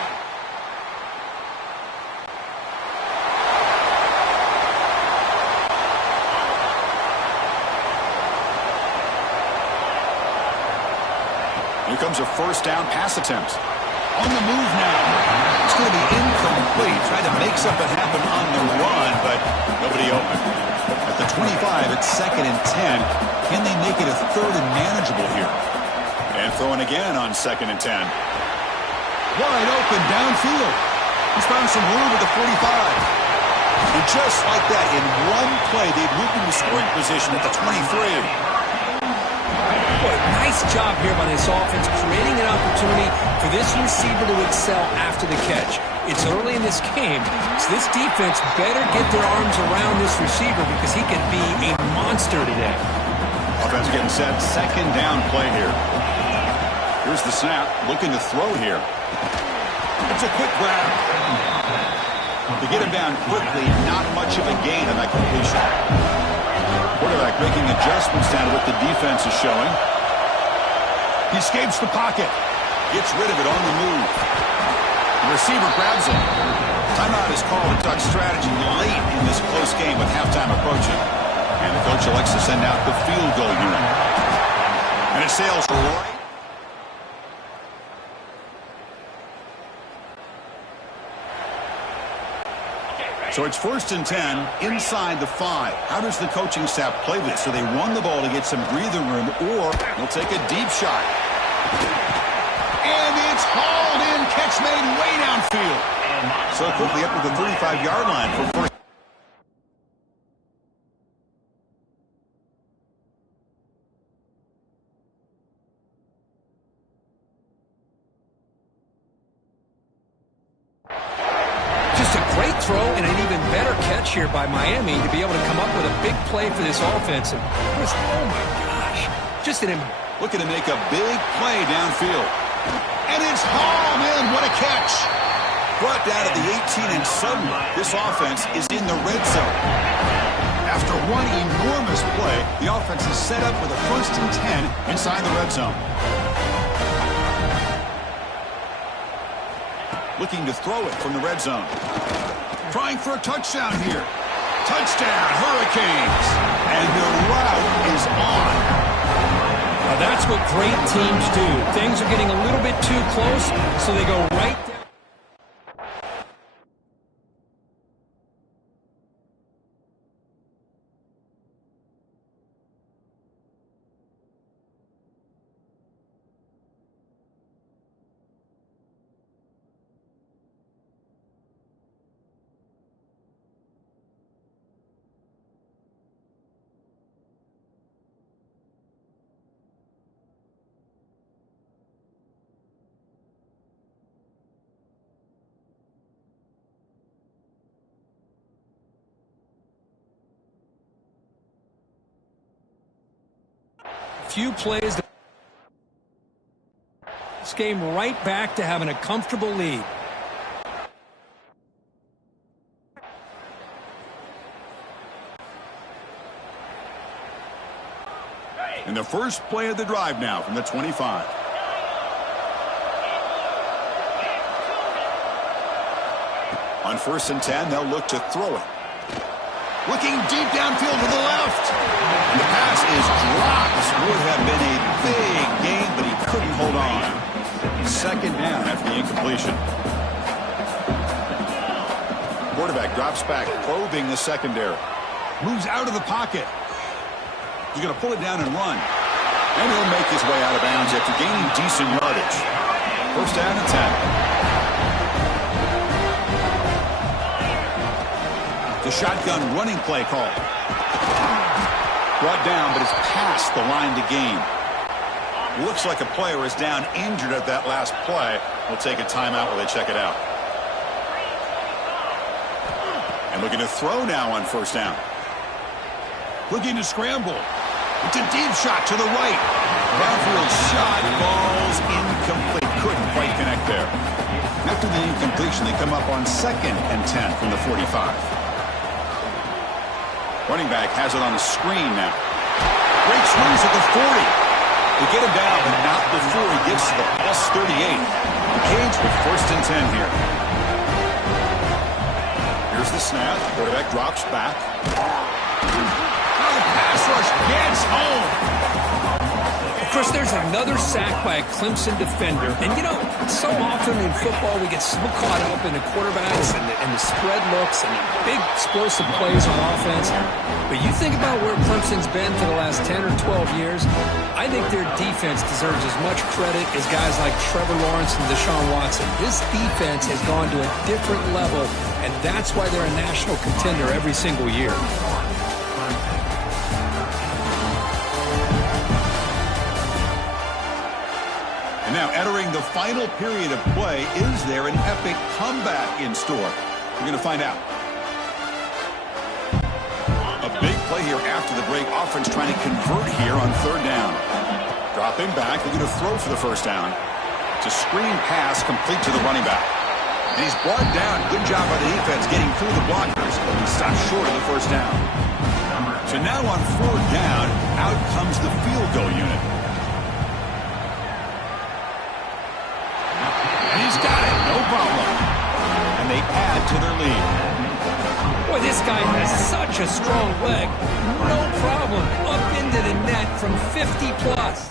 Here comes a first down pass attempt. On the move now. It's going to be incomplete. Tried to make something happen on the run, but nobody open. At the 25, it's second and 10. Can they make it a third and manageable here? And throwing again on second and 10. Wide open downfield. He's found some room at the 45. And just like that, in one play, they've moved into scoring position at the 23. Boy, nice job here by this offense, creating an opportunity for this receiver to excel after the catch. It's early in this game, so this defense better get their arms around this receiver because he can be a monster today. Offense getting set. Second down play here. Here's the snap. Looking to throw here. It's a quick grab. To get him down quickly, not much of a gain on that completion. Quarterback making adjustments down to what the defense is showing. He escapes the pocket. Gets rid of it on the move. The receiver grabs it. Timeout is called. A duck strategy late in this close game with halftime approaching. And the coach elects to send out the field goal unit. And it sails right. So it's first and 10 inside the 5. How does the coaching staff play this? So they run the ball to get some breathing room, or they'll take a deep shot. And it's hauled in, catch made way downfield. So quickly up to the 35-yard line for first. Just a great throw and an even better catch here by Miami to be able to come up with a big play for this offense. And oh my gosh, just an looking to make a big play downfield. And it's hauled in. What a catch. Brought down at the 18, and suddenly this offense is in the red zone. After one enormous play, the offense is set up with a 1st and 10 inside the red zone. Looking to throw it from the red zone. Trying for a touchdown here. Touchdown, Hurricanes. And the route is on. Now that's what great teams do. Things are getting a little bit too close, so they go right down. Few plays. This game right back to having a comfortable lead. And the first play of the drive now from the 25. On 1st and 10, they'll look to throw it. Looking deep downfield to the left. And the pass is dropped. This would have been a big gain, but he couldn't hold on. 2nd down after the incompletion. Quarterback drops back, probing the secondary. Moves out of the pocket. He's going to pull it down and run. And he'll make his way out of bounds after gaining decent yardage. 1st down and 10. The shotgun running play call. Brought down, but it's past the line to gain. Looks like a player is down injured at that last play. We'll take a timeout while they check it out. And looking to throw now on 1st down. Looking to scramble. It's a deep shot to the right. Downfield shot, balls incomplete. Couldn't quite connect there. After the incompletion, they come up on 2nd and 10 from the 45. Running back has it on the screen now. Great swings at the 40. They get him down, but not before he gets to the +38. The Canes with 1st and 10 here. Here's the snap. Quarterback drops back. Now the pass rush gets home. Of course, there's another sack by a Clemson defender. And, you know, so often in football we get so caught up in the quarterbacks and the spread looks and the big explosive plays on offense. But you think about where Clemson's been for the last 10 or 12 years, I think their defense deserves as much credit as guys like Trevor Lawrence and Deshaun Watson. This defense has gone to a different level, and that's why they're a national contender every single year. And now entering the final period of play, is there an epic comeback in store? We're going to find out. A big play here after the break. Offense trying to convert here on 3rd down. Dropping back, looking to throw for the 1st down. It's a screen pass complete to the running back. And he's brought down. Good job by the defense getting through the blockers. He stopped short of the 1st down. So now on 4th down, out comes the field goal unit. He's got it, no problem. And they add to their lead. Boy, this guy has such a strong leg. No problem. Up into the net from 50 plus.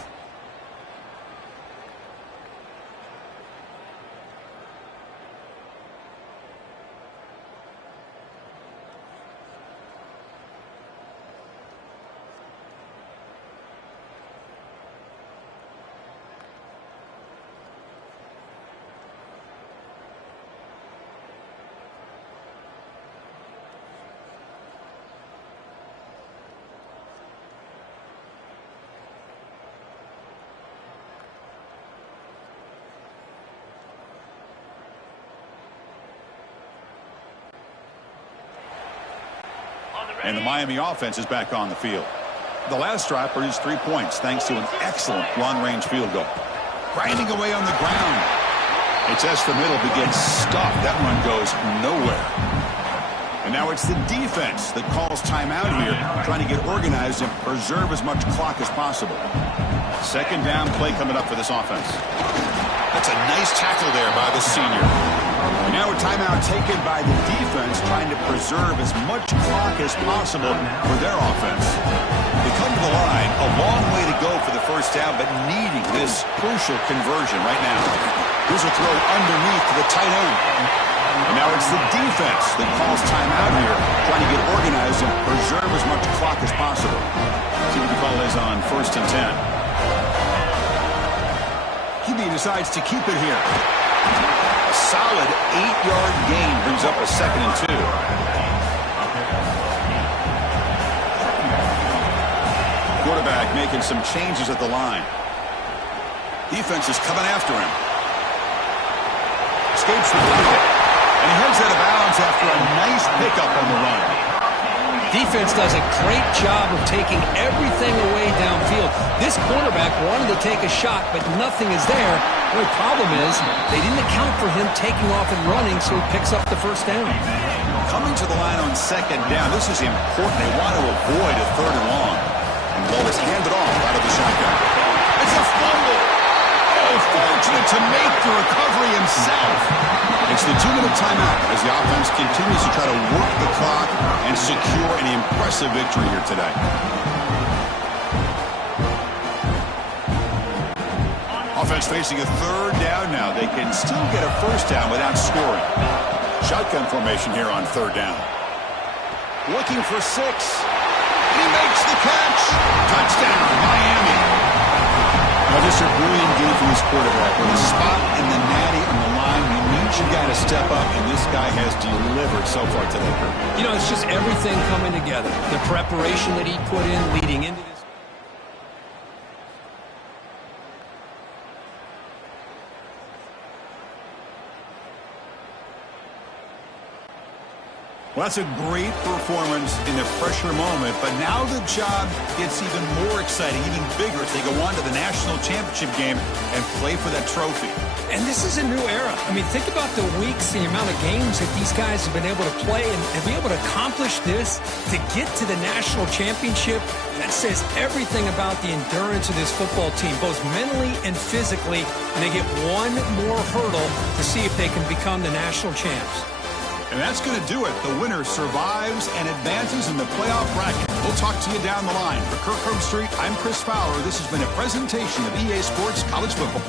And the Miami offense is back on the field. The last drive produced 3 points thanks to an excellent long-range field goal. grinding away on the ground. It's as the middle begins stuffed. That run goes nowhere. And now it's the defense that calls timeout here, trying to get organized and preserve as much clock as possible. Second down play coming up for this offense. That's a nice tackle there by the senior. And now a timeout taken by the defense, trying to preserve as much clock as possible for their offense. They come to the line, a long way to go for the first down, but needing this crucial conversion right now. Here's a throw underneath to the tight end. And now it's the defense that calls timeout here, trying to get organized and preserve as much clock as possible. See what the call is on 1st and 10. QB decides to keep it here. A solid 8-yard gain brings up a 2nd and 2. Quarterback making some changes at the line. Defense is coming after him. Escapes the pocket. And he heads out of bounds after a nice pickup on the run. Defense does a great job of taking everything away downfield. This quarterback wanted to take a shot, but nothing is there. The only problem is they didn't account for him taking off and running, so he picks up the first down. Coming to the line on 2nd down, this is important. They want to avoid a 3rd and long. And the ball is handed off out of the shotgun. It's a fumble. Oh, fortunate to make the recovery himself. It's the 2-minute timeout as the offense continues to try to work the clock and secure an impressive victory here today. Offense facing a 3rd down now. They can still get a 1st down without scoring. Shotgun formation here on 3rd down. Looking for 6. He makes the catch. Touchdown, Miami. Now, just a brilliant game from this quarterback. With a spot in the natty on the line, he needs your guy to step up, and this guy has delivered so far today. You know, it's just everything coming together. The preparation that he put in leading into this. Well, that's a great performance in the pressure moment, but now the job gets even more exciting, even bigger as they go on to the national championship game and play for that trophy. And this is a new era. I mean, think about the weeks, the amount of games that these guys have been able to play and be able to accomplish this, to get to the national championship. That says everything about the endurance of this football team, both mentally and physically. And they get one more hurdle to see if they can become the national champs. And that's going to do it. The winner survives and advances in the playoff bracket. We'll talk to you down the line. For Kirk Herbstreit, I'm Chris Fowler. This has been a presentation of EA Sports College Football.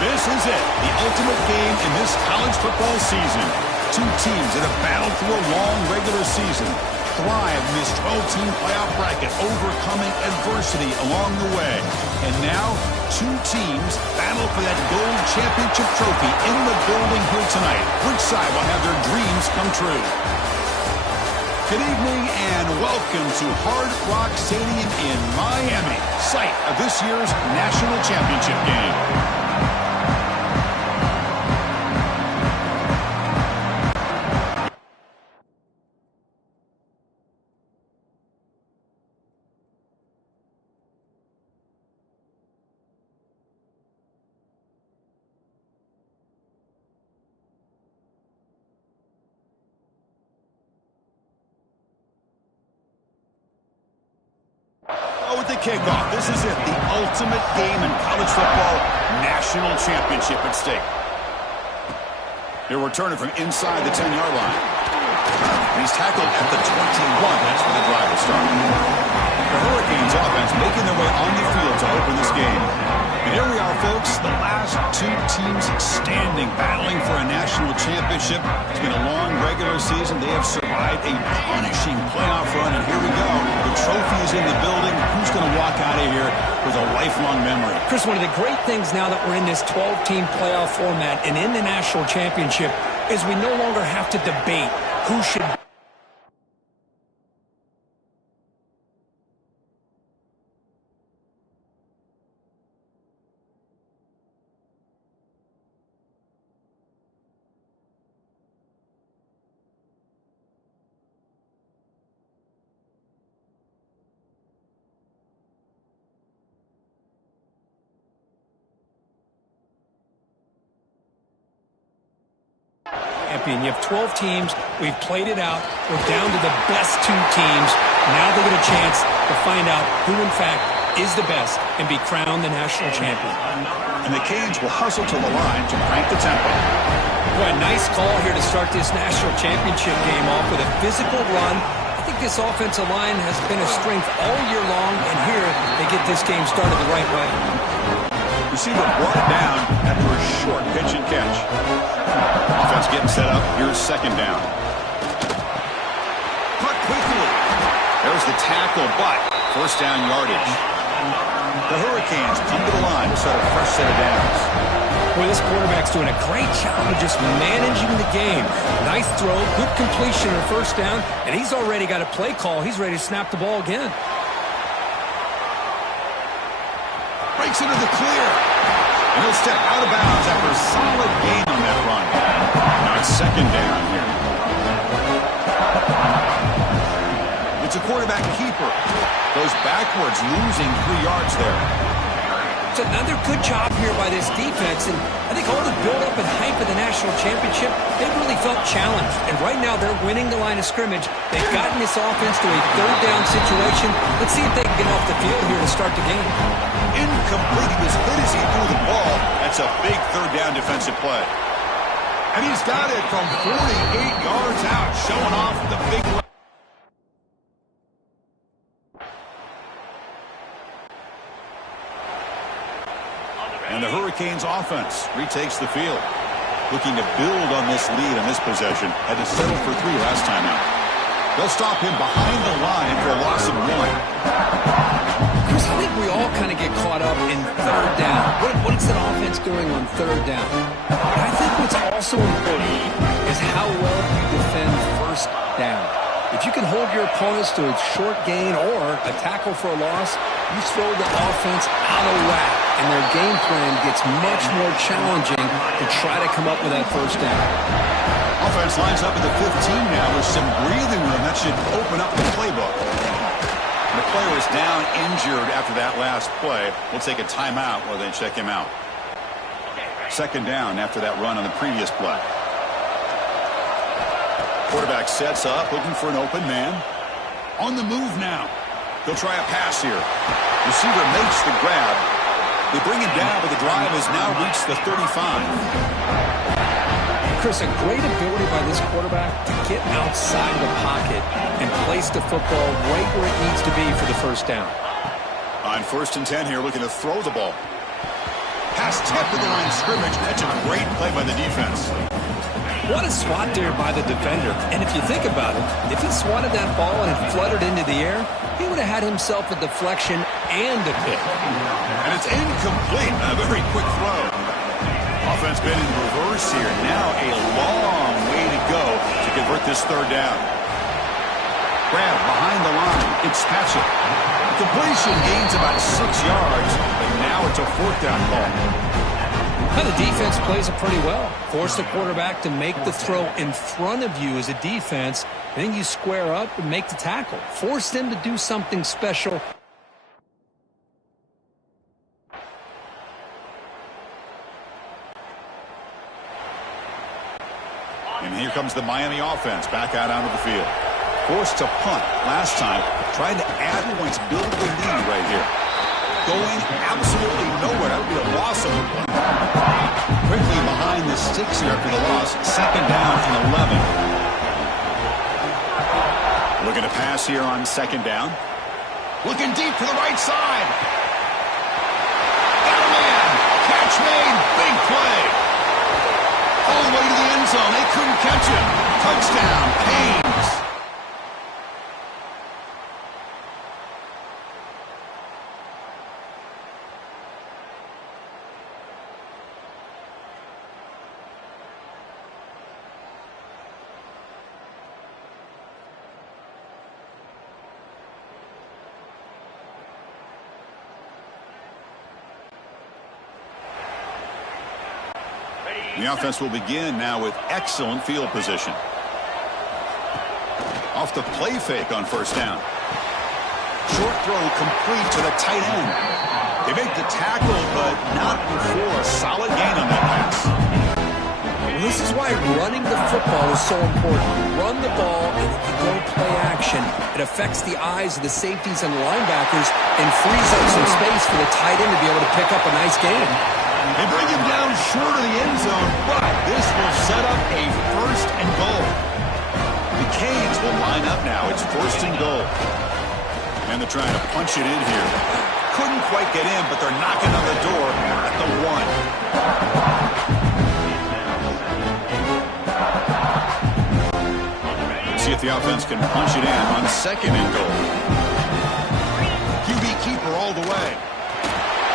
This is it, the ultimate game in this college football season. Two teams that have battled through a long regular season, thrive in this 12-team playoff bracket, overcoming adversity along the way. And now, two teams battle for that gold championship trophy in the building here tonight. Which side will have their dreams come true? Good evening and welcome to Hard Rock Stadium in Miami, site of this year's national championship game. With the kickoff, this is it, the ultimate game in college football, national championship at stake. He'll return it from inside the 10-yard line. And he's tackled at the 21. That's where the drive will start. The Hurricanes offense making their way on the field to open this game. And here we are, folks, the last two teams standing, battling for a national championship. It's been a long regular season. They have survived a punishing playoff run, and here we go. The trophy is in the building. Who's going to walk out of here with a lifelong memory? Chris, one of the great things now that we're in this 12-team playoff format and in the national championship is we no longer have to debate who should champion. You have 12 teams. We've played it out. We're down to the best two teams. Now they get a chance to find out who, in fact, is the best and be crowned the national champion. And the Canes will hustle to the line to crank the tempo. Boy, nice call here to start this national championship game off with a physical run. I think this offensive line has been a strength all year long, and here they get this game started the right way. Receiver brought it down after a short pitch and catch. Offense getting set up. Here's second down. Cut quickly. There's the tackle, but first down yardage. The Hurricanes come to the line to start a fresh set of downs. Boy, this quarterback's doing a great job of just managing the game. Nice throw, good completion on first down, and he's already got a play call. He's ready to snap the ball again. Breaks into the clear. And he'll step out of bounds after a solid gain on that run. Now it's second down here. It's a quarterback keeper. Goes backwards, losing 3 yards there. It's another good job here by this defense, and I think all the build-up and hype of the national championship, they really felt challenged. And right now they're winning the line of scrimmage. They've gotten this offense to a third down situation. Let's see if they can get off the field here to start the game. Incomplete. He was hit as he threw the ball. That's a big third down defensive play. And he's got it from 48 yards out, showing off the big leg. And the Hurricanes offense retakes the field. Looking to build on this lead on this possession. Had to settle for 3 last time out. They'll stop him behind the line for a loss of 1. Chris, I think we all kind of get caught up in third down. What's an offense doing on third down? But I think what's also important is how well you defend first down. If you can hold your opponents to a short gain or a tackle for a loss, you throw the offense out of whack, and their game plan gets much more challenging to try to come up with that first down. Offense lines up at the 15 now with some breathing room. That should open up the playbook. The player is down injured after that last play. We'll take a timeout while they check him out. Second down after that run on the previous play. Quarterback sets up, looking for an open man. On the move now. They'll try a pass here. Receiver makes the grab. They bring him down, but the drive has now reached the 35. Chris, a great ability by this quarterback to get outside the pocket and place the football right where it needs to be for the first down. On 1st and 10 here, looking to throw the ball. Pass Just tipped at the line of scrimmage. That's a great play by the defense. What a swat there by the defender. And if you think about it, if he swatted that ball and it fluttered into the air, he would have had himself a deflection and a pick. And it's incomplete. A very quick throw. Offense been in reverse here. Now a long way to go to convert this third down. Grab behind the line. It's Patchett. Completion gains about 6 yards, but now it's a fourth down call. Now the defense plays it pretty well. Force the quarterback to make the throw in front of you as a defense. Then you square up and make the tackle. Force them to do something special. And here comes the Miami offense back out onto the field. Forced to punt last time. Trying to add points, build the lead right here. Going absolutely nowhere. That would be a loss of the play. Quickly behind the sticks here after the loss. Second down and 11. Looking to pass here on second down. Looking deep to the right side. Got a man. Catch made. Big play. All the way to the end zone. They couldn't catch him. Touchdown. Canes. The offense will begin now with excellent field position. Off the play fake on first down. Short throw complete to the tight end. They make the tackle, but not before a solid gain on that pass. Well, this is why running the football is so important. Run the ball, and if you go play action, it affects the eyes of the safeties and the linebackers and frees up some space for the tight end to be able to pick up a nice gain. They bring him down short of the end zone, but this will set up a first and goal. The Canes will line up now. It's first and goal. And they're trying to punch it in here. Couldn't quite get in, but they're knocking on the door at the 1. See if the offense can punch it in on second and goal. QB keeper all the way.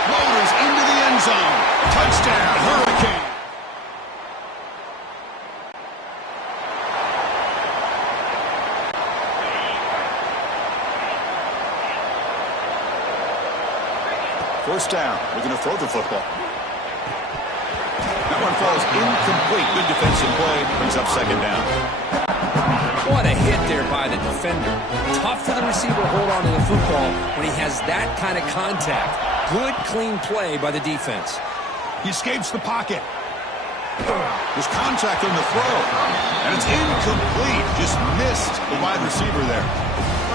Floaters into the end zone. Touchdown, Hurricane. First down. Looking to throw the football. That one falls incomplete. Good defensive play. Brings up second down. What a hit there by the defender. Tough for the receiver to hold on to the football when he has that kind of contact. Good, clean play by the defense. He escapes the pocket. There's contact on the throw. And it's incomplete. Just missed the wide receiver there.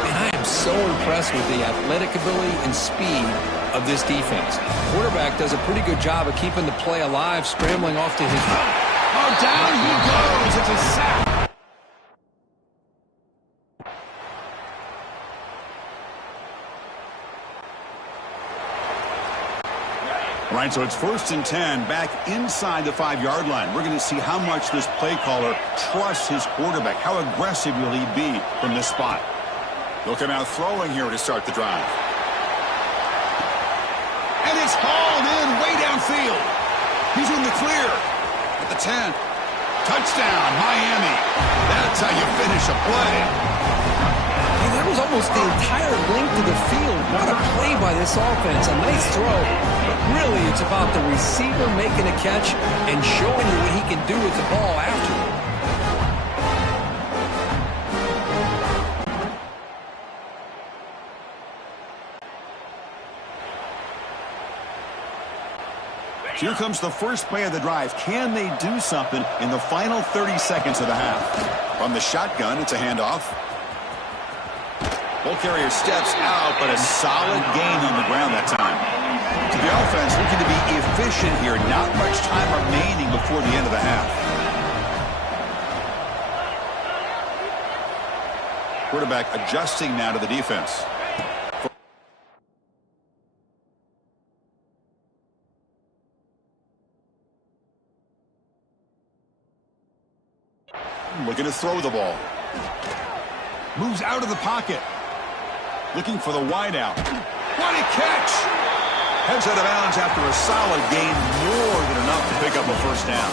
And I am so impressed with the athletic ability and speed of this defense. Quarterback does a pretty good job of keeping the play alive, scrambling off to his right. Oh, down he goes. It's a sack. All right, so it's first and 10 back inside the 5-yard line. We're going to see how much this play caller trusts his quarterback. How aggressive will he be from this spot? They'll come out throwing here to start the drive. And it's hauled in way downfield. He's in the clear at the 10. Touchdown, Miami. That's how you finish a play. Hey, that was almost the entire length of the field. What a play by this offense. A nice throw. But really, it's about the receiver making a catch and showing you what he can do with the ball afterward. Here comes the first play of the drive. Can they do something in the final 30 seconds of the half? From the shotgun, it's a handoff. Ball carrier steps out, but a solid gain on the ground that time. To the offense, looking to be efficient here. Not much time remaining before the end of the half. Quarterback adjusting now to the defense. Looking to throw the ball. Moves out of the pocket. Looking for the wideout. What a catch! Heads out of bounds after a solid gain, more than enough to pick up a first down.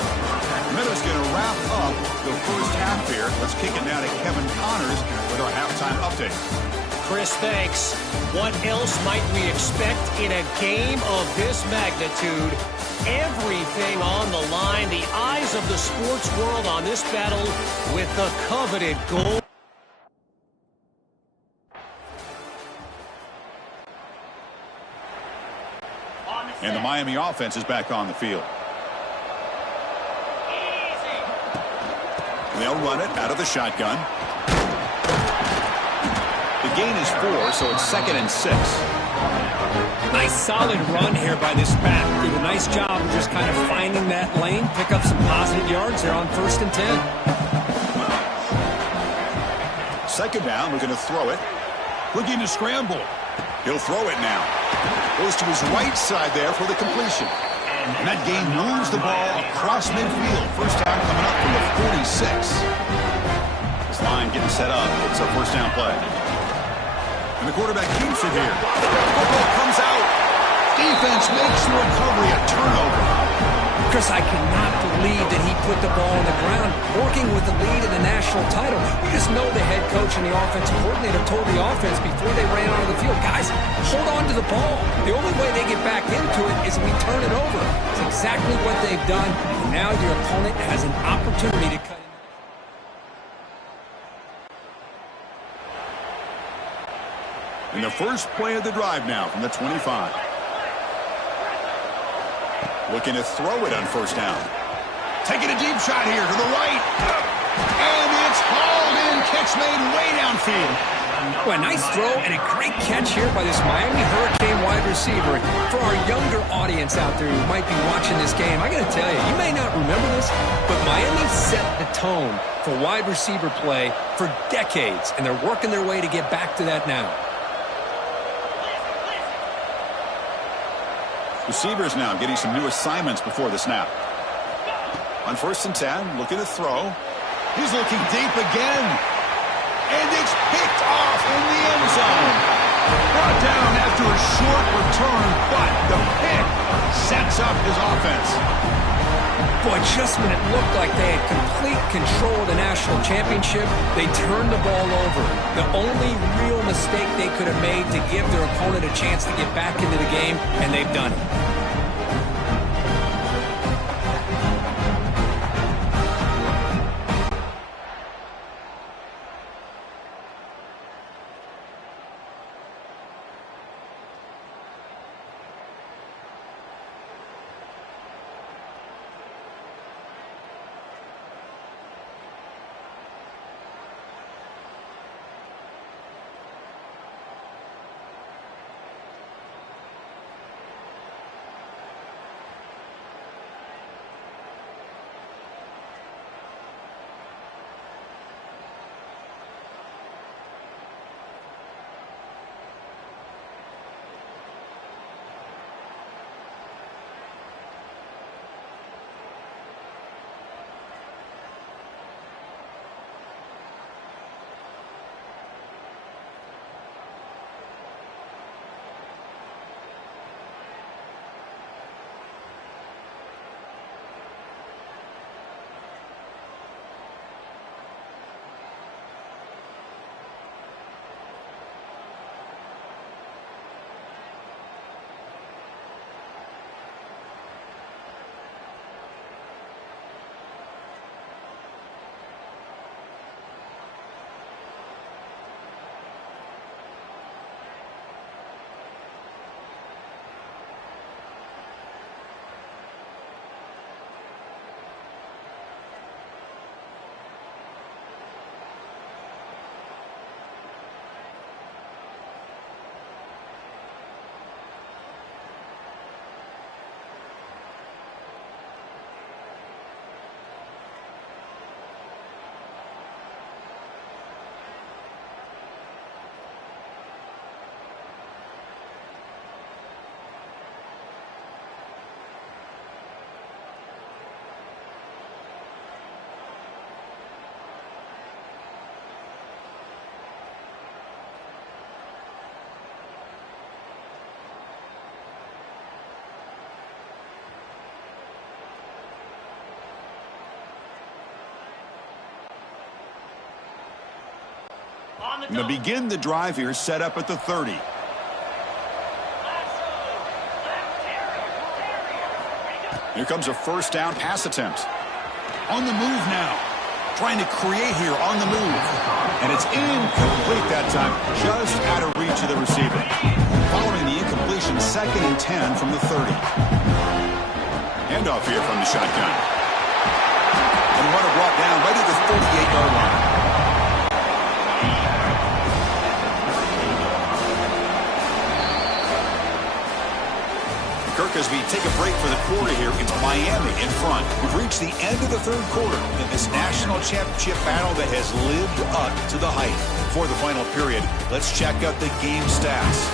Minutes going to wrap up the first half here. Let's kick it now to Kevin Connors with our halftime update. Chris, thanks. What else might we expect in a game of this magnitude? Everything on the line. The eyes of the sports world on this battle with the coveted goal. And the Miami offense is back on the field. They'll run it out of the shotgun. The gain is 4, so it's 2nd and 6. Nice solid run here by this back. Did a nice job of just kind of finding that lane, pick up some positive yards there on 1st and 10. 2nd down, we're going to throw it. Looking to scramble. He'll throw it now. Goes to his right side there for the completion. And that gain moves the ball across midfield. First down coming up from the 46. This line getting set up. It's a first down play. And the quarterback keeps it here. Football comes out. Defense makes the recovery a turnover. Chris, I cannot believe that he put the ball on the ground, working with the lead in the national title. You just know the head coach and the offensive coordinator told the offense before they ran onto the field, guys, hold on to the ball. The only way they get back into it is we turn it over. It's exactly what they've done. And now your opponent has an opportunity to cut in. In the first play of the drive now from the 25. Looking to throw it on first down. Taking a deep shot here to the right. And it's hauled in. Catch made way downfield. Well, a nice throw and a great catch here by this Miami Hurricane wide receiver. For our younger audience out there who might be watching this game, I got to tell you, you may not remember this, but Miami set the tone for wide receiver play for decades, and they're working their way to get back to that now. Receivers now getting some new assignments before the snap. On 1st and 10, looking to throw. He's looking deep again. And it's picked off in the end zone. Brought down after a short return, but the pick sets up his offense. Boy, just when it looked like they had complete control of the national championship, they turned the ball over. The only real mistake they could have made to give their opponent a chance to get back into the game, and they've done it. And to begin the drive here, set up at the 30. Here comes a first down pass attempt. On the move now. Trying to create here on the move. And it's incomplete that time. Just out of reach of the receiver. Following the incompletion, 2nd and 10 from the 30. Handoff here from the shotgun. And runner brought down right at the 38-yard line. Kirk, as we take a break for the quarter here, it's Miami in front. We've reached the end of the 3rd quarter in this national championship battle that has lived up to the hype. For the final period, let's check out the game stats.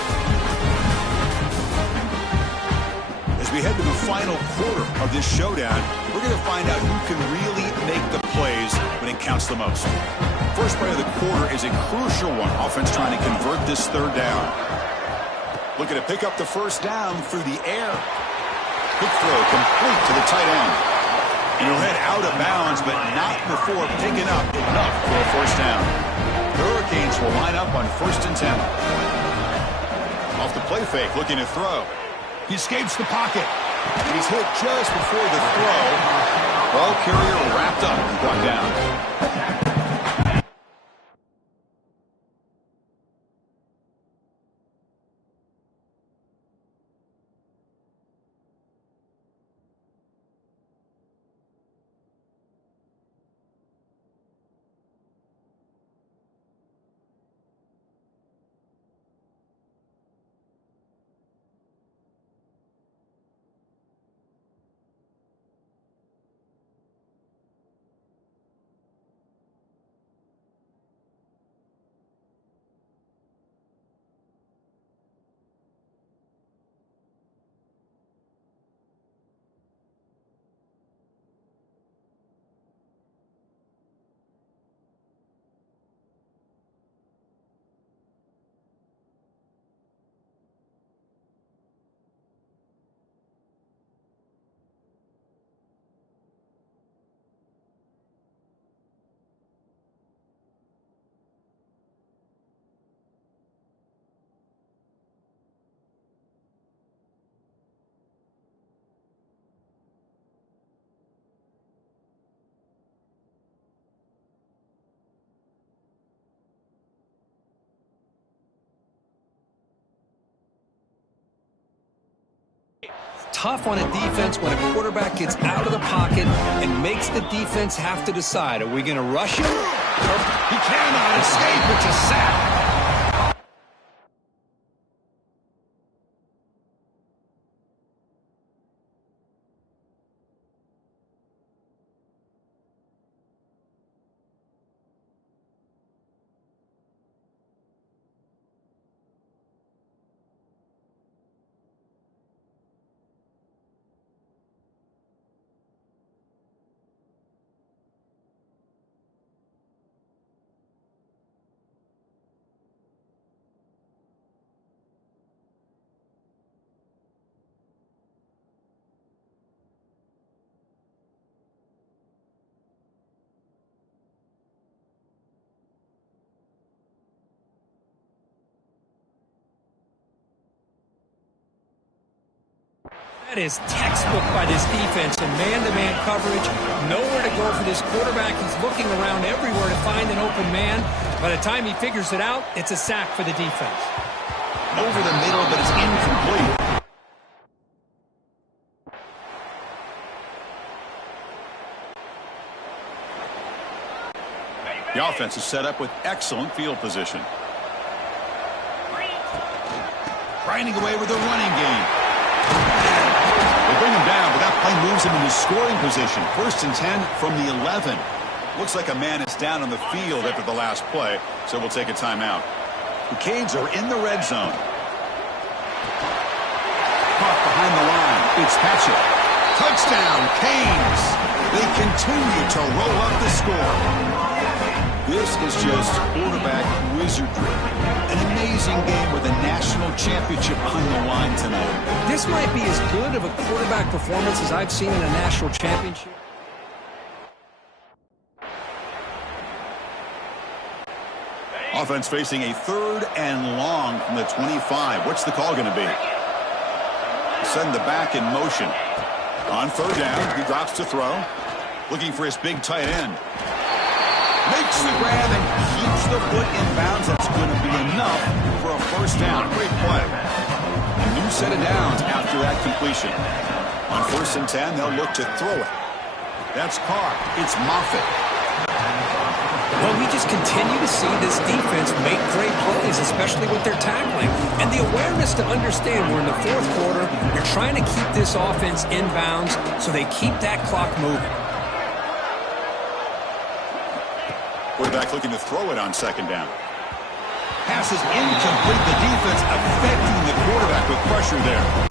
As we head to the final quarter of this showdown, we're going to find out who can really make the plays when it counts the most. First play of the quarter is a crucial one. Offense trying to convert this 3rd down. Looking to pick up the first down through the air. Quick throw complete to the tight end. And he'll head out of bounds, but not before picking up enough for a first down. The Hurricanes will line up on 1st and 10. Off the play fake, looking to throw. He escapes the pocket. And he's hit just before the throw. Ball carrier wrapped up and brought down. Tough on a defense when a quarterback gets out of the pocket and makes the defense have to decide, are we going to rush him? He cannot escape. It's a sack. That is textbook by this defense in man-to-man coverage. Nowhere to go for this quarterback. He's looking around everywhere to find an open man. By the time he figures it out, it's a sack for the defense. Over the middle, but it's incomplete. The offense is set up with excellent field position. Grinding away with a running game. They bring him down, but that play moves him into scoring position. 1st and 10 from the 11. Looks like a man is down on the field after the last play, so we'll take a timeout. The Canes are in the red zone. Caught behind the line. It's Patchett. Touchdown, Canes. They continue to roll up the score. This is just quarterback wizardry. An amazing game with a national championship on the line tonight. This might be as good of a quarterback performance as I've seen in a national championship. Offense facing a 3rd and long from the 25. What's the call going to be? Send the back in motion. On 3rd down, he drops to throw. Looking for his big tight end. Makes the grab and keeps the foot in bounds. That's going to be enough for a 1st down. Great play. A new set of downs after that completion. On 1st and 10, they'll look to throw it. That's caught. It's Moffitt. Well, we just continue to see this defense make great plays, especially with their tackling. And the awareness to understand we're in the 4th quarter, you're trying to keep this offense in bounds so they keep that clock moving. Quarterback looking to throw it on 2nd down. Pass is incomplete. The defense affecting the quarterback with pressure there.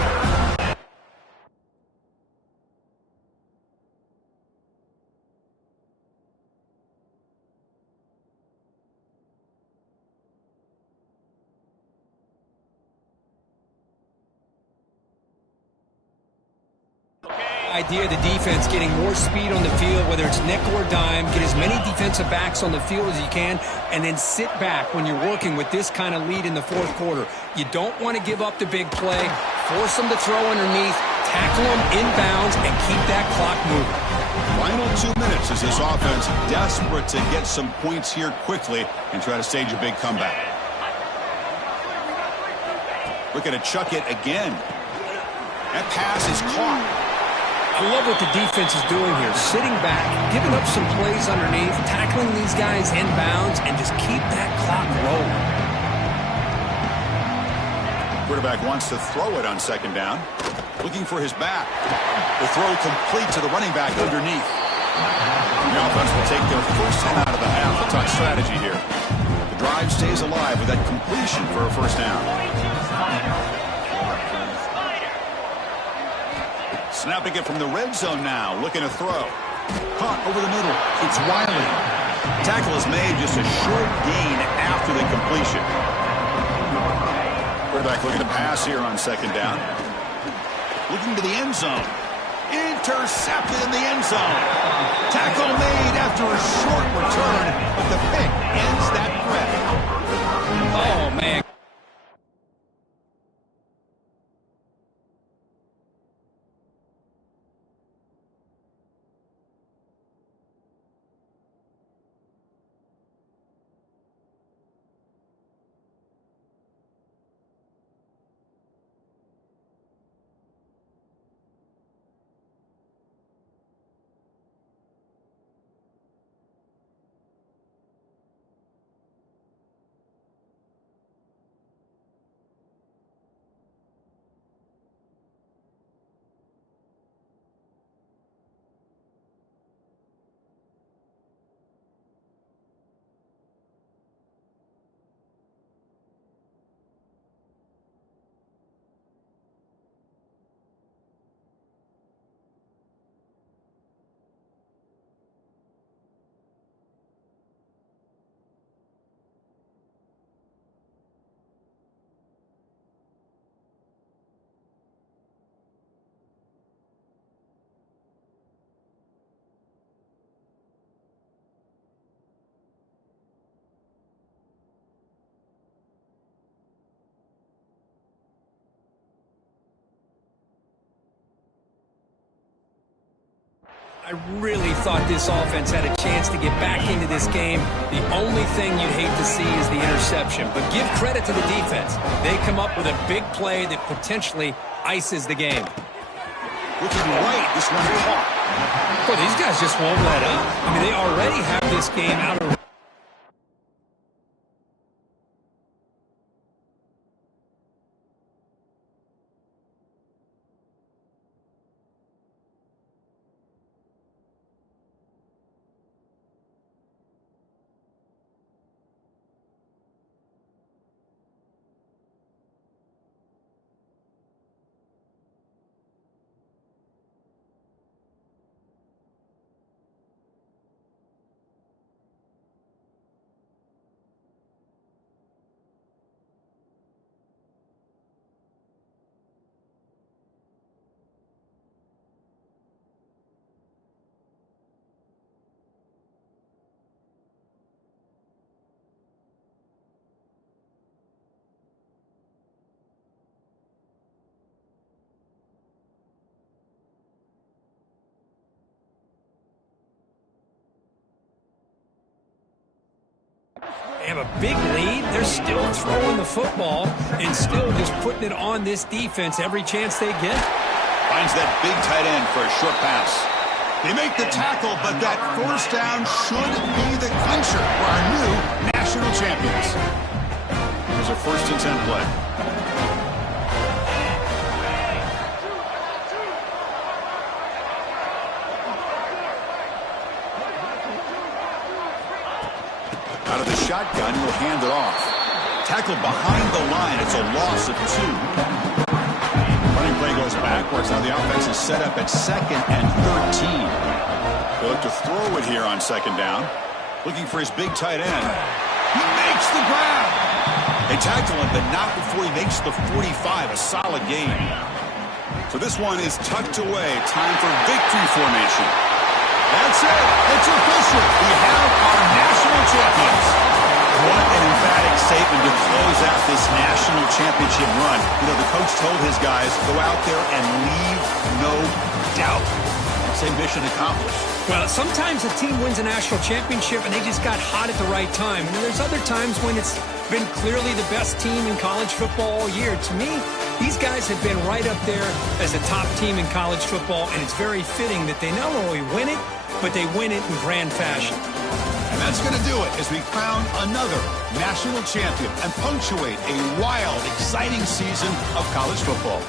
Idea of the defense getting more speed on the field, whether it's nickel or dime, get as many defensive backs on the field as you can, and then sit back when you're working with this kind of lead in the 4th quarter. You don't want to give up the big play, force them to throw underneath, tackle them inbounds, and keep that clock moving. Final 2 minutes as this offense desperate to get some points here quickly and try to stage a big comeback. Looking to chuck it again. That pass is caught. I love what the defense is doing here. Sitting back, giving up some plays underneath, tackling these guys inbounds, and just keep that clock rolling. Quarterback wants to throw it on 2nd down. Looking for his back. The throw complete to the running back underneath. The offense will take their 1st hit out of the half. A tough strategy here. The drive stays alive with that completion for a 1st down. Snapping it from the red zone now. Looking to throw. Caught over the middle. It's Wiley. Tackle is made, just a short gain after the completion. Quarterback looking to pass here on 2nd down. Looking to the end zone. Intercepted in the end zone. Tackle made after a short return, but the pick ends that threat. Oh, man. I really thought this offense had a chance to get back into this game. The only thing you'd hate to see is the interception. But give credit to the defense. They come up with a big play that potentially ices the game. Looking right, this one caught. Well, these guys just won't let up. I mean, they already have this game out of... have a big lead, they're still throwing the football and still just putting it on this defense every chance they get. Finds that big tight end for a short pass. They make the tackle, but that first down should be the clincher for our new national champions. There's a 1st and 10 play. Out of the shotgun, he'll hand it off. Tackled behind the line. It's a loss of 2. Running play goes backwards. Now the offense is set up at 2nd and 13. They'll look to throw it here on 2nd down. Looking for his big tight end. He makes the grab. They tackle him, but not before he makes the 45. A solid gain. So this one is tucked away. Time for victory formation. That's it. It's official. We have our national champions. What an emphatic statement to close out this national championship run. You know, the coach told his guys, go out there and leave no doubt. Say mission accomplished. Well, sometimes a team wins a national championship and they just got hot at the right time. And there's other times when it's been clearly the best team in college football all year. To me, these guys have been right up there as a top team in college football, and it's very fitting that they not only win it, but they win it in grand fashion. And that's going to do it as we crown another national champion and punctuate a wild, exciting season of college football.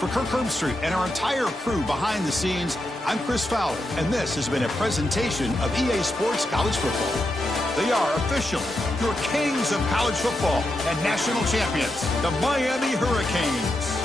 For Kirk Herbstreit and our entire crew behind the scenes, I'm Chris Fowler, and this has been a presentation of EA Sports College Football. They are official, your kings of college football and national champions, the Miami Hurricanes.